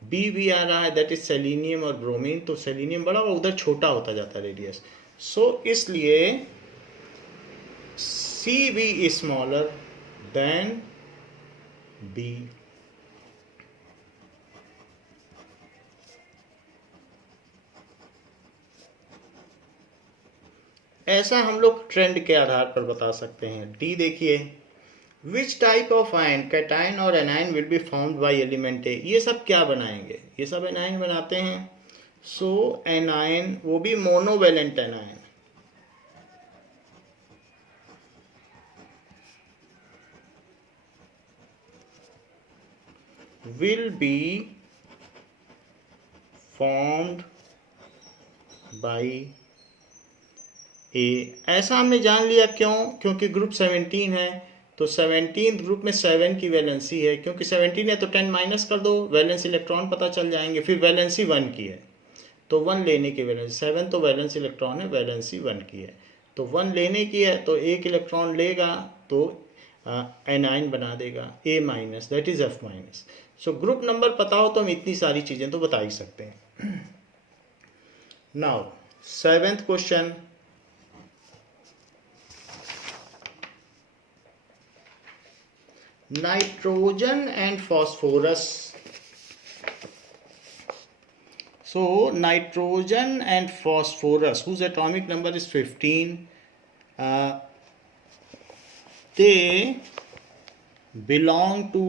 बी भी आ रहा है, दैट इज सेलेनियम और ब्रोमीन, तो सेलेनियम बड़ा और उधर छोटा होता जाता है रेडियस. सो इसलिए C B is smaller than B. ऐसा हम लोग ट्रेंड के आधार पर बता सकते हैं. डी देखिए, which type of ion, cation और anion will be formed by element A. ये सब क्या बनाएंगे? ये सब एनायन बनाते हैं. सो एनायन, वो भी monovalent anion. will be formed by A. ऐसा हमने जान लिया. क्यों? क्योंकि ग्रुप 17 है, तो 17 ग्रुप में 7 की वैलेंसी है. क्योंकि 17 है तो 10 माइनस कर दो, वैलेंस इलेक्ट्रॉन पता चल जाएंगे. फिर वैलेंसी 1 की है, तो 1 लेने की वैलेंसी. 7 तो वैलेंस इलेक्ट्रॉन है, वैलेंसी 1 की है, तो 1 लेने की है, तो एक इलेक्ट्रॉन लेगा तो एनाइन बना देगा, A minus, that is F minus. So group number पता हो तो हम इतनी सारी चीजें तो बता ही सकते हैं. Now 7th question, nitrogen and phosphorus. So nitrogen and phosphorus, whose atomic number is 15, they belong to,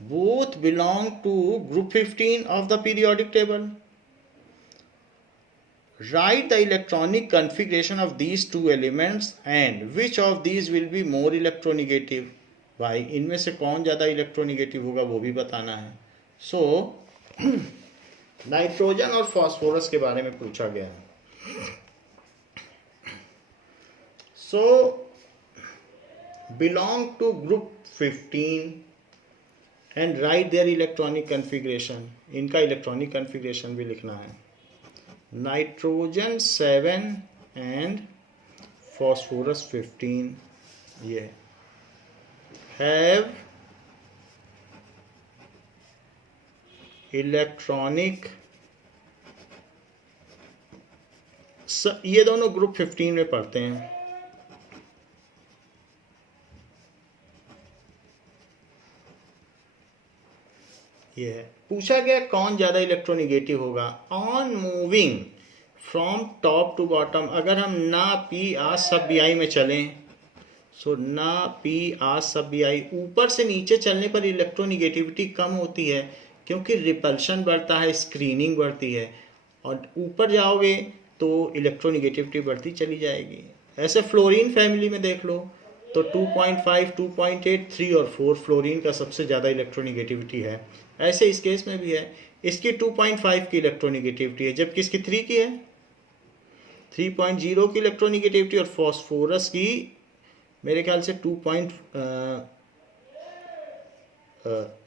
both belong to group 15 of the periodic table. Write the electronic configuration of these two elements and which of these will be more electronegative. भाई इनमें से कौन ज़्यादा electronegative होगा वो भी बताना है. सो नाइट्रोजन और फॉस्फोरस के बारे में पूछा गया है. So belong to group 15 and write their electronic configuration. इनका इलेक्ट्रॉनिक कन्फिग्रेशन भी लिखना है. नाइट्रोजन 7 एंड फॉस्फोरस 15, ये हैव इलेक्ट्रॉनिक, ये दोनों ग्रुप 15 में पढ़ते हैं. ये है. पूछा गया कौन ज़्यादा इलेक्ट्रोनेगेटिव होगा. On moving from top to bottom, अगर हम ना पी आर सब बी आई में चलें, सो ना पी आर सब बी आई, ऊपर से नीचे चलने पर इलेक्ट्रोनेगेटिविटी कम होती है क्योंकि रिपल्शन बढ़ता है, स्क्रीनिंग बढ़ती है, और ऊपर जाओगे तो इलेक्ट्रोनेगेटिविटी बढ़ती चली जाएगी. ऐसे फ्लोरीन फैमिली में देख लो तो 2.5, 2.8, 3 और 4 फ्लोरीन का सबसे ज़्यादा इलेक्ट्रोनेगेटिविटी है. ऐसे इस केस में भी है. इसकी 2.5 की इलेक्ट्रोनेगेटिविटी है, जबकि इसकी 3 की है, 3.0 की इलेक्ट्रोनेगेटिविटी. और फॉस्फोरस की मेरे ख्याल से 2.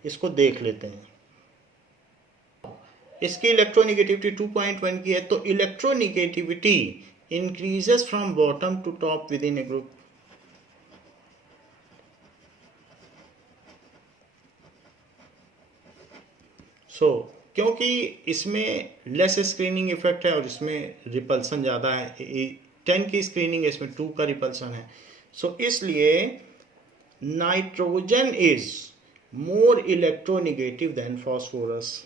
इसको देख लेते हैं. इसकी इलेक्ट्रोनेगेटिविटी 2.1 की है. तो electronegativity increases from bottom to top within a group. So क्योंकि इसमें लेस स्क्रीनिंग इफेक्ट है और इसमें रिपल्सन ज़्यादा है. 10 की स्क्रीनिंग है, इसमें 2 का रिपल्सन है. सो इसलिए nitrogen is more electronegative than phosphorus.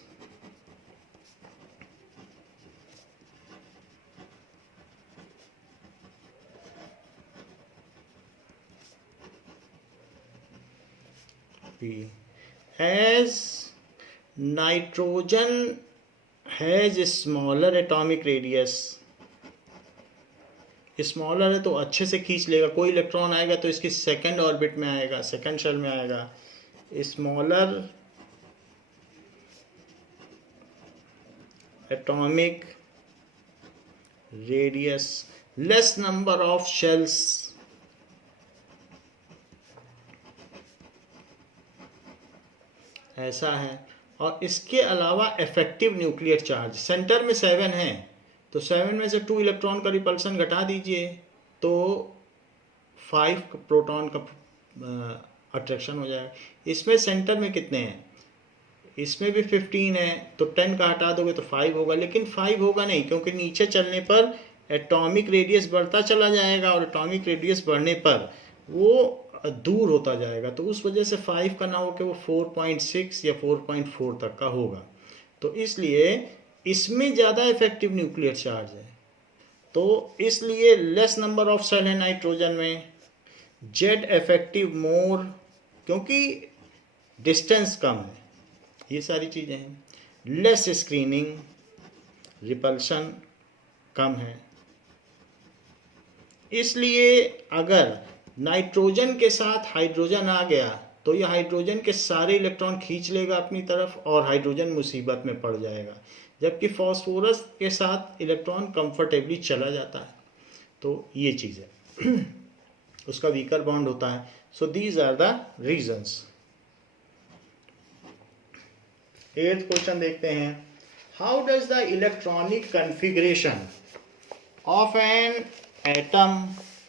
P. As nitrogen has smaller atomic radius, smaller है तो अच्छे से खींच लेगा, कोई इलेक्ट्रॉन आएगा तो इसकी सेकंड ऑर्बिट में आएगा, सेकंड शेल में आएगा. Smaller atomic radius, less number of shells. ऐसा है. और इसके अलावा इफेक्टिव न्यूक्लियर चार्ज, सेंटर में 7 है तो 7 में से 2 इलेक्ट्रॉन का रिपल्सन घटा दीजिए तो 5 प्रोटॉन का अट्रैक्शन हो जाएगा. इसमें सेंटर में कितने हैं, इसमें भी 15 है तो 10 का हटा दोगे तो 5 होगा, लेकिन 5 होगा नहीं क्योंकि नीचे चलने पर एटॉमिक रेडियस बढ़ता चला जाएगा और एटॉमिक रेडियस बढ़ने पर वो दूर होता जाएगा, तो उस वजह से 5 का ना हो कि वो 4.6 या 4.4 तक का होगा. तो इसलिए इसमें ज़्यादा इफेक्टिव न्यूक्लियर चार्ज है, तो इसलिए लेस नंबर ऑफ सेल है नाइट्रोजन में. जेड इफेक्टिव मोर क्योंकि डिस्टेंस कम है, ये सारी चीज़ें हैं. लेस स्क्रीनिंग, रिपल्शन कम है. इसलिए अगर नाइट्रोजन के साथ हाइड्रोजन आ गया तो यह हाइड्रोजन के सारे इलेक्ट्रॉन खींच लेगा अपनी तरफ और हाइड्रोजन मुसीबत में पड़ जाएगा, जबकि फॉस्फोरस के साथ इलेक्ट्रॉन कंफर्टेबली चला जाता है. तो ये चीज़ है, उसका वीकर बॉन्ड होता है. So these are the reasons. 8th question देखते हैं. How does the electronic configuration of an atom,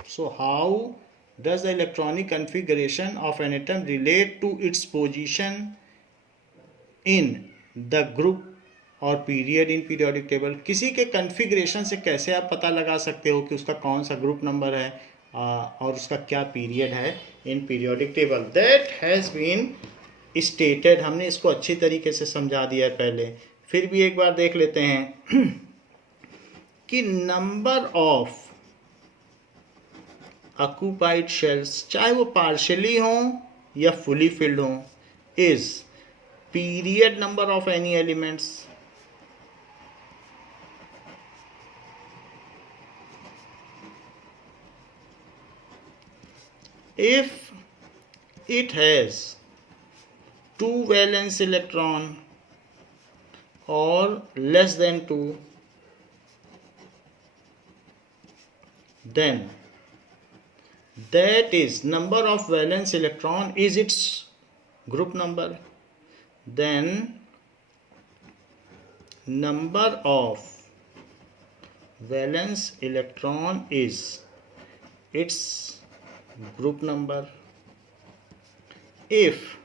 so how does the electronic configuration of an atom relate to its position in the group or period in periodic table. किसी के configuration से कैसे आप पता लगा सकते हो कि उसका कौन सा ग्रुप नंबर है और उसका क्या पीरियड है in periodic table. That has been stated. हमने इसको अच्छी तरीके से समझा दिया है पहले, फिर भी एक बार देख लेते हैं कि नंबर ऑफ ऑक्यूपाइड शेल्स, चाहे वो पार्शियली हों या फुली फिल्ड हों, is period number of any elements. If it has 2 valence electron और less than 2, then that is number of valence electron is its group number. Then number of valence electron is its group number. If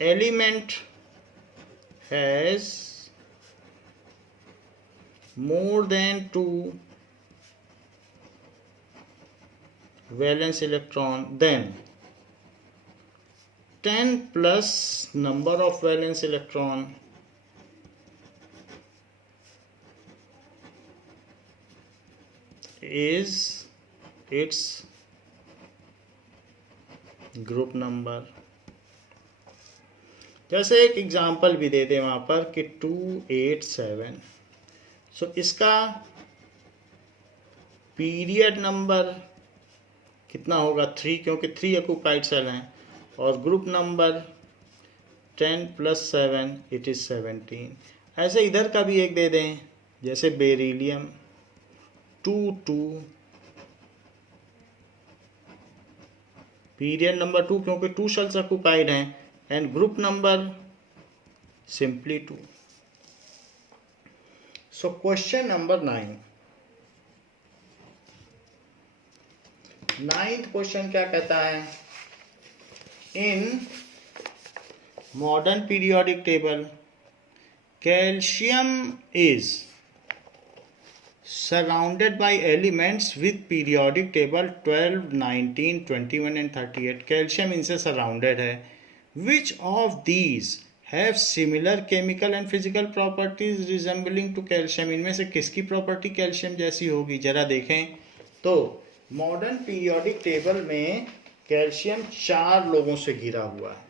element has more than 2 valence electron, then 10 plus number of valence electron is its group number. जैसे एक example भी दे दें वहाँ पर कि 287. सो इसका period number कितना होगा 3, क्योंकि 3 ऑक्यूपाइड सेल हैं, और ग्रुप नंबर 10 + 7 इट इज़ 17. ऐसे इधर का भी एक दे दें, जैसे बेरिलियम 2 पीरियड नंबर 2 क्योंकि 2 शेल्स ऑक्यूपाइड हैं, and group number simply 2. So question number 9. 9th question क्या कहता है. इन modern periodic table calcium is surrounded by elements with periodic table 12, 19, 21 and 38. Calcium इनसे सराउंडेड है. Which of these have similar chemical and physical properties resembling to calcium? इनमें से किसकी property calcium जैसी होगी, जरा देखें. तो मॉडर्न पीरियोडिक टेबल में कैल्शियम 4 लोगों से घिरा हुआ है.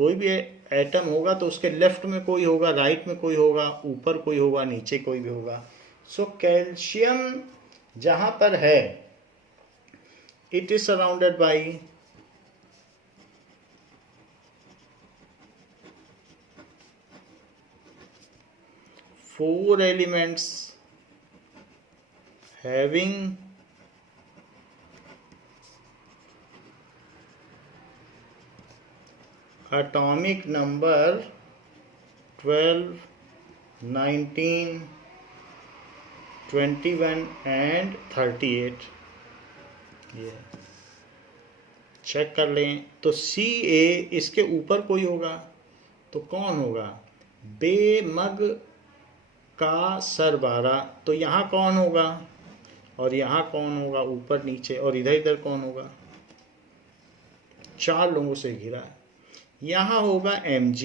कोई भी एटम होगा तो उसके लेफ्ट में कोई होगा, राइट में कोई होगा, ऊपर कोई होगा, नीचे कोई भी होगा। सो कैल्शियम जहां पर है, it is surrounded by 4 elements having atomic number 12, 19, 21 and 38। ये चेक कर लें तो सी ए इसके ऊपर कोई होगा तो कौन होगा? बेमग का सर 12, तो यहाँ कौन होगा और यहाँ कौन होगा? ऊपर नीचे, और इधर इधर कौन होगा? 4 लोगों से घिरा है। यहाँ होगा Mg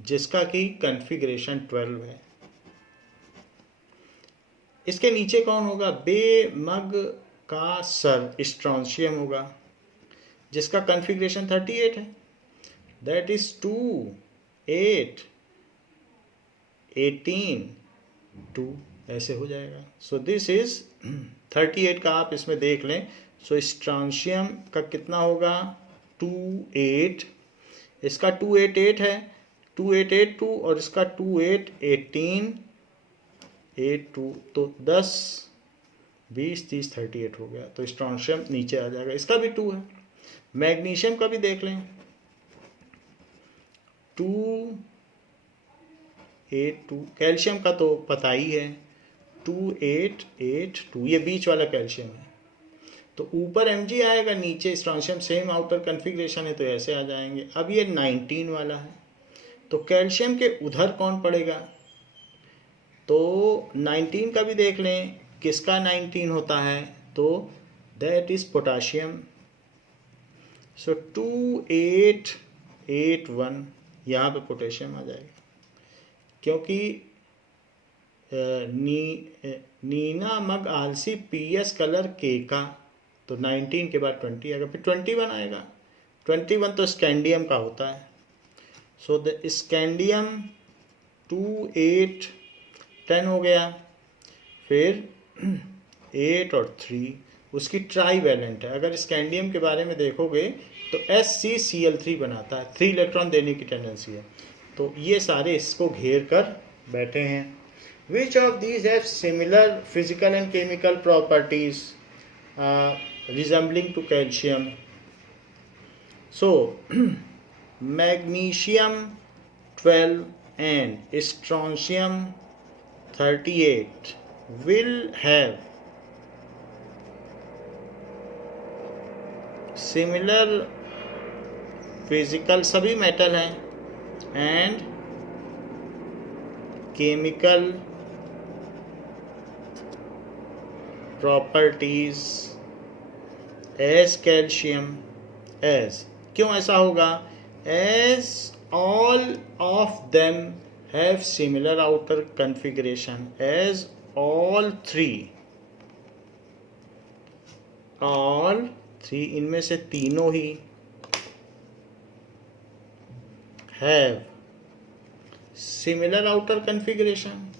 जिसका कि कॉन्फ़िगरेशन 12 है। इसके नीचे कौन होगा? बेमग का सर स्ट्रॉन्शियम होगा जिसका कॉन्फ़िगरेशन 38 है। दैट इज 2, 8, 18, 2 ऐसे हो जाएगा। सो दिस इज 38 का आप इसमें देख लें। सो स्ट्रॉन्शियम का कितना होगा? 2, 8, इसका 288 है, 2882, और इसका 2818, 82, तो 10, 20, 30, 38 हो गया। तो स्ट्रॉन्शियम नीचे आ जाएगा। इसका भी 2 है। मैग्नीशियम का भी देख लें, 282। कैल्शियम का तो पता ही है, 2882, ये बीच वाला कैल्शियम है। तो ऊपर Mg आएगा, नीचे स्ट्रॉन्शियम, सेम आउटर कॉन्फ़िगरेशन है तो ऐसे आ जाएंगे। अब ये 19 वाला है तो कैल्शियम के उधर कौन पड़ेगा? तो 19 का भी देख लें, किसका 19 होता है? तो दैट इज पोटाशियम। सो 2881 यहाँ पे पोटेशियम आ जाएगा, क्योंकि नीना मग आलसी PS कलर के का, तो 19 के बाद 20 आएगा, फिर 21 आएगा। 21 तो स्कैंडियम का होता है। सो द स्कैंडियम 2, 8, 10 हो गया। फिर 8 और 3 उसकी ट्राई वैलेंट है। अगर स्कैंडियम के बारे में देखोगे तो ScCl3 बनाता है, 3 इलेक्ट्रॉन देने की टेंडेंसी है। तो ये सारे इसको घेर कर बैठे हैं। Which of these have similar physical and chemical properties resembling to calcium? So magnesium 12 and strontium 38 will have similar physical, सभी मेटल हैं, and chemical properties as calcium, as, क्यों ऐसा होगा? As all of them have similar outer configuration, as all three इनमें से तीनों ही have similar outer configuration।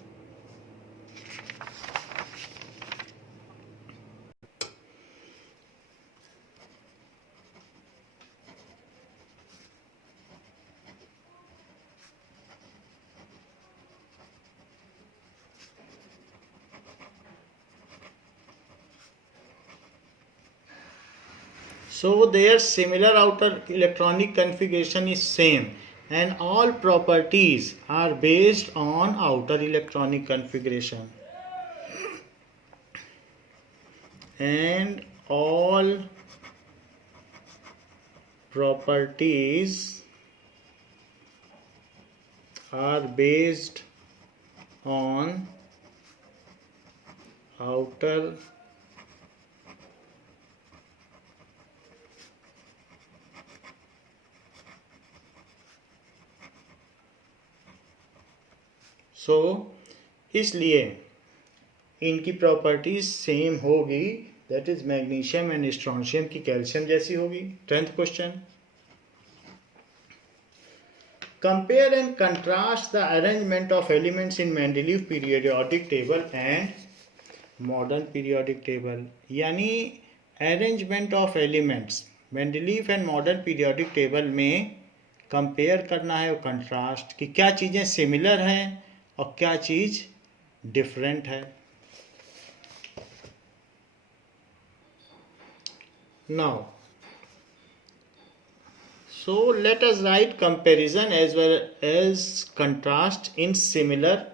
So their similar outer electronic configuration is same, and all properties are based on outer electronic configuration, and all properties are based on outer सो इसलिए इनकी properties same होगी। That is magnesium and strontium की calcium जैसी होगी। 10th question, Compare and contrast the arrangement of elements in Mendeleev periodic table and modern periodic table. यानी arrangement of elements Mendeleev and modern periodic table में compare करना है और contrast कि क्या चीज़ें सिमिलर हैं और क्या चीज़ डिफरेंट है. Now, so let us write comparison as well as contrast in similar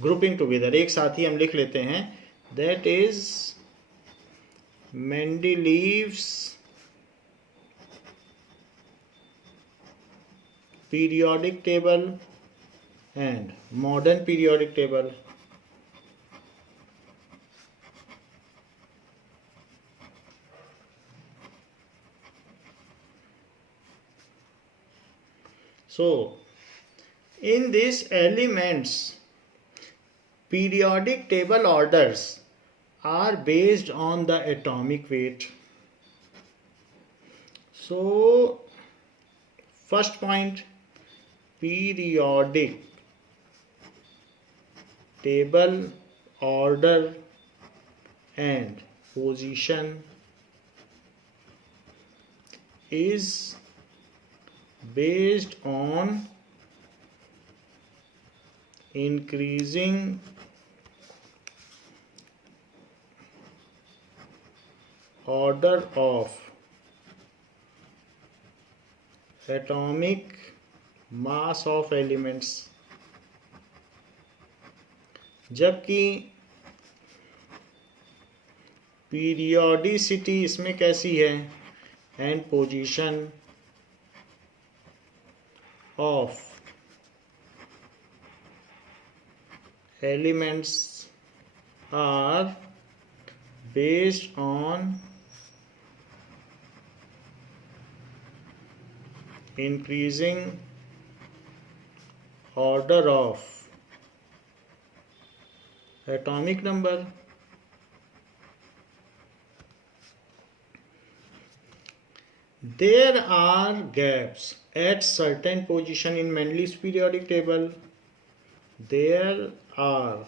grouping together. एक साथ ही हम लिख लेते हैं. That is Mendeleev's periodic table and modern periodic table. So, in these elements, periodic table orders are based on the atomic weight. So, first point, periodic table order and position is based on increasing order of atomic mass of elements. जबकि periodicity इसमें कैसी है and position of elements are based on increasing order of atomic number. There are gaps at certain position in Mendeleev's periodic table. There are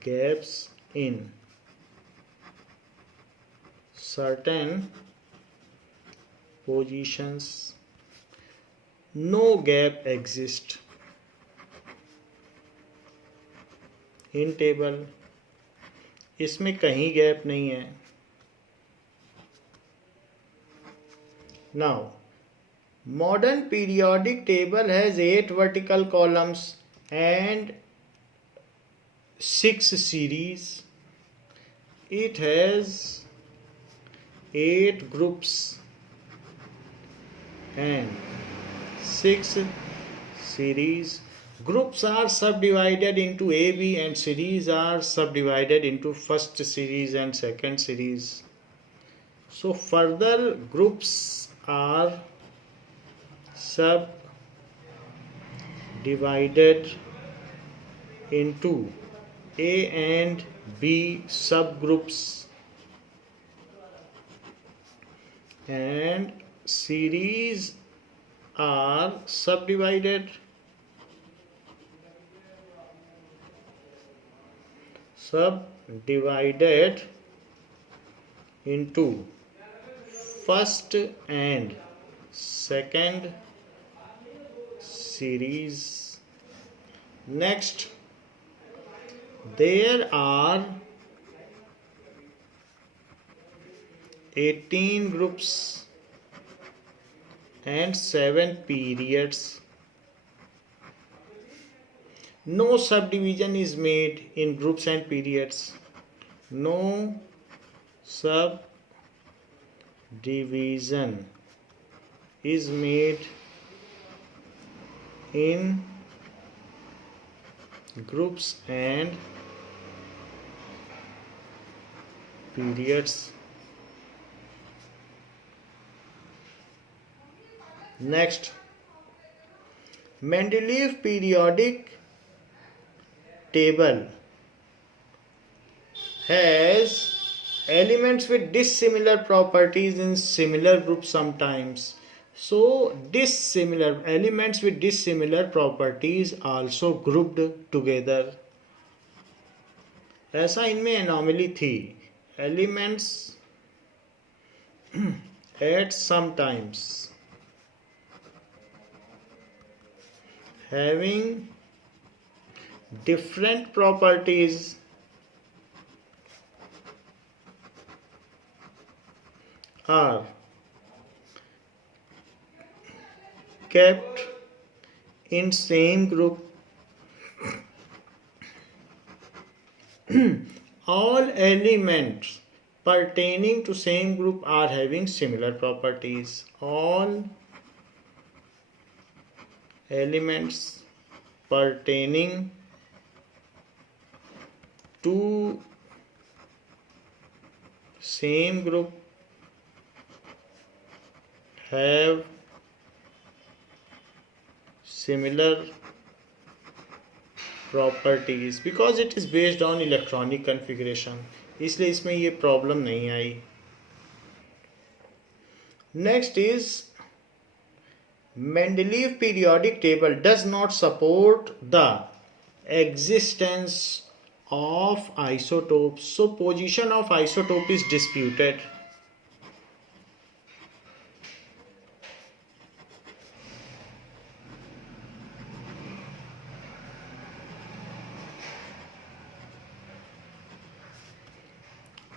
gaps in certain positions. No gap exists in table. इसमें कहीं gap नहीं है. Now, modern periodic table has 8 vertical columns and 6 series. It has 8 groups and 6 series. Groups are subdivided into A, B and series are subdivided into first series and second series. So further groups are subdivided into A and B subgroups and series are subdivided into first and second series. Next, there are 18 groups and 7 periods. No subdivision is made in groups and periods. No subdivision is made in groups and periods. Next, Mendeleev periodic table has elements with dissimilar properties in similar groups sometimes. So dissimilar elements with dissimilar properties also grouped together. ऐसा इनमें anomaly थी. Elements at sometimes having different properties are kept in same group. All elements pertaining to same group are having similar properties. All elements pertaining to same group have similar properties because it is based on electronic configuration. इसलिए इसमें ये problem नहीं आई. Next is Mendeleev periodic table does not support the existence of isotopes. So position of isotope is disputed.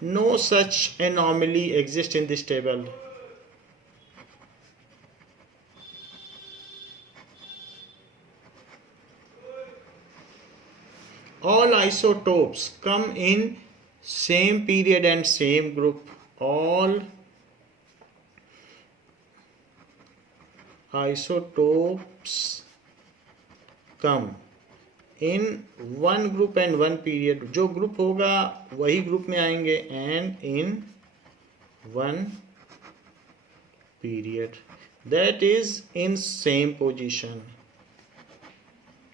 No such anomaly exists in this table. All isotopes come in same period and same group. All isotopes come in one group and one period. जो group होगा वही group में आएंगे and in one period, that is in same position,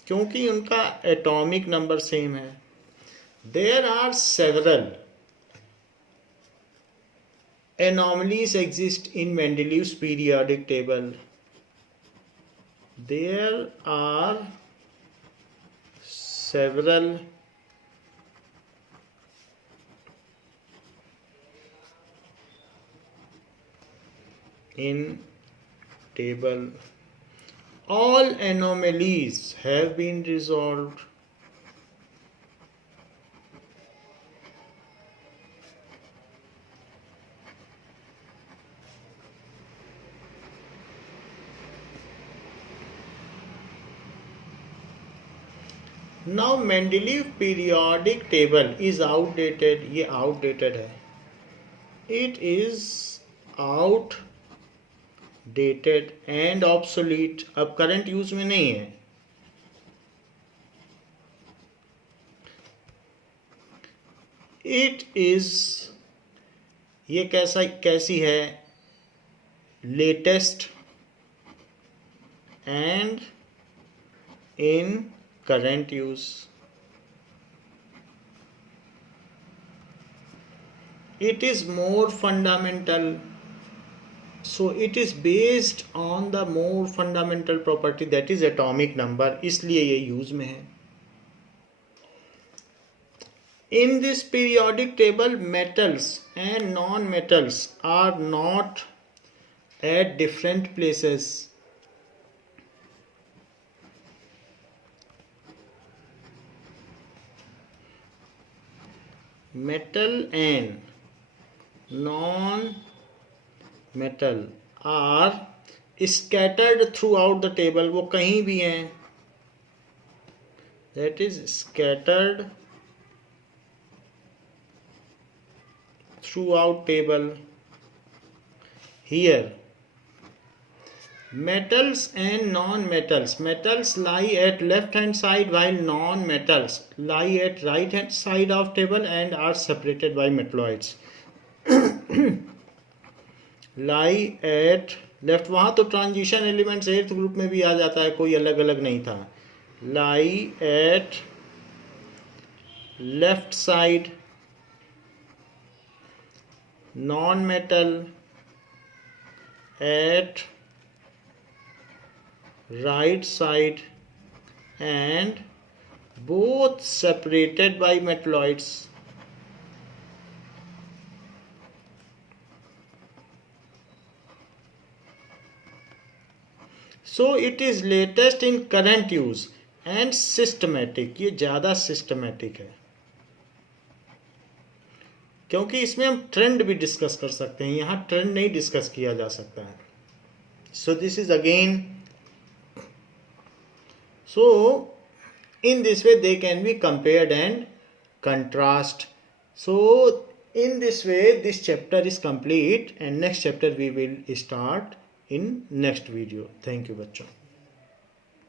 क्योंकि उनका atomic number same है. There are several anomalies exist in Mendeleev's periodic table. There are several in table. All anomalies have been resolved. Now Mendeleev periodic table is outdated. ये outdated है. It is outdated and obsolete. अब current use में नहीं है. It is, ये कैसी है? Latest and in current use. It is more fundamental, so it is based on the more fundamental property, that is atomic number, इसलिए ये use में है. In this periodic table, metals and non-metals are not at different places. Metal and non-metal are scattered throughout the table. वो कहीं भी हैं. That is scattered throughout table. Here, metals and non-metals. Metals lie at left hand side while non-metals lie at right hand side of table and are separated by metalloids. lie at left, वहाँ तो transition elements earth group में भी आ जाता है, कोई अलग अलग नहीं था. lie at left side, non-metal at right side and both separated by metalloids. So it is latest in current use and systematic. ये ज़्यादा systematic है क्योंकि इसमें हम ट्रेंड भी डिस्कस कर सकते हैं, यहाँ ट्रेंड नहीं डिस्कस किया जा सकता है. So this is again, so in this way they can be compared and contrast. So in this way this chapter is complete and next chapter we will start in next video. Thank you बच्चों.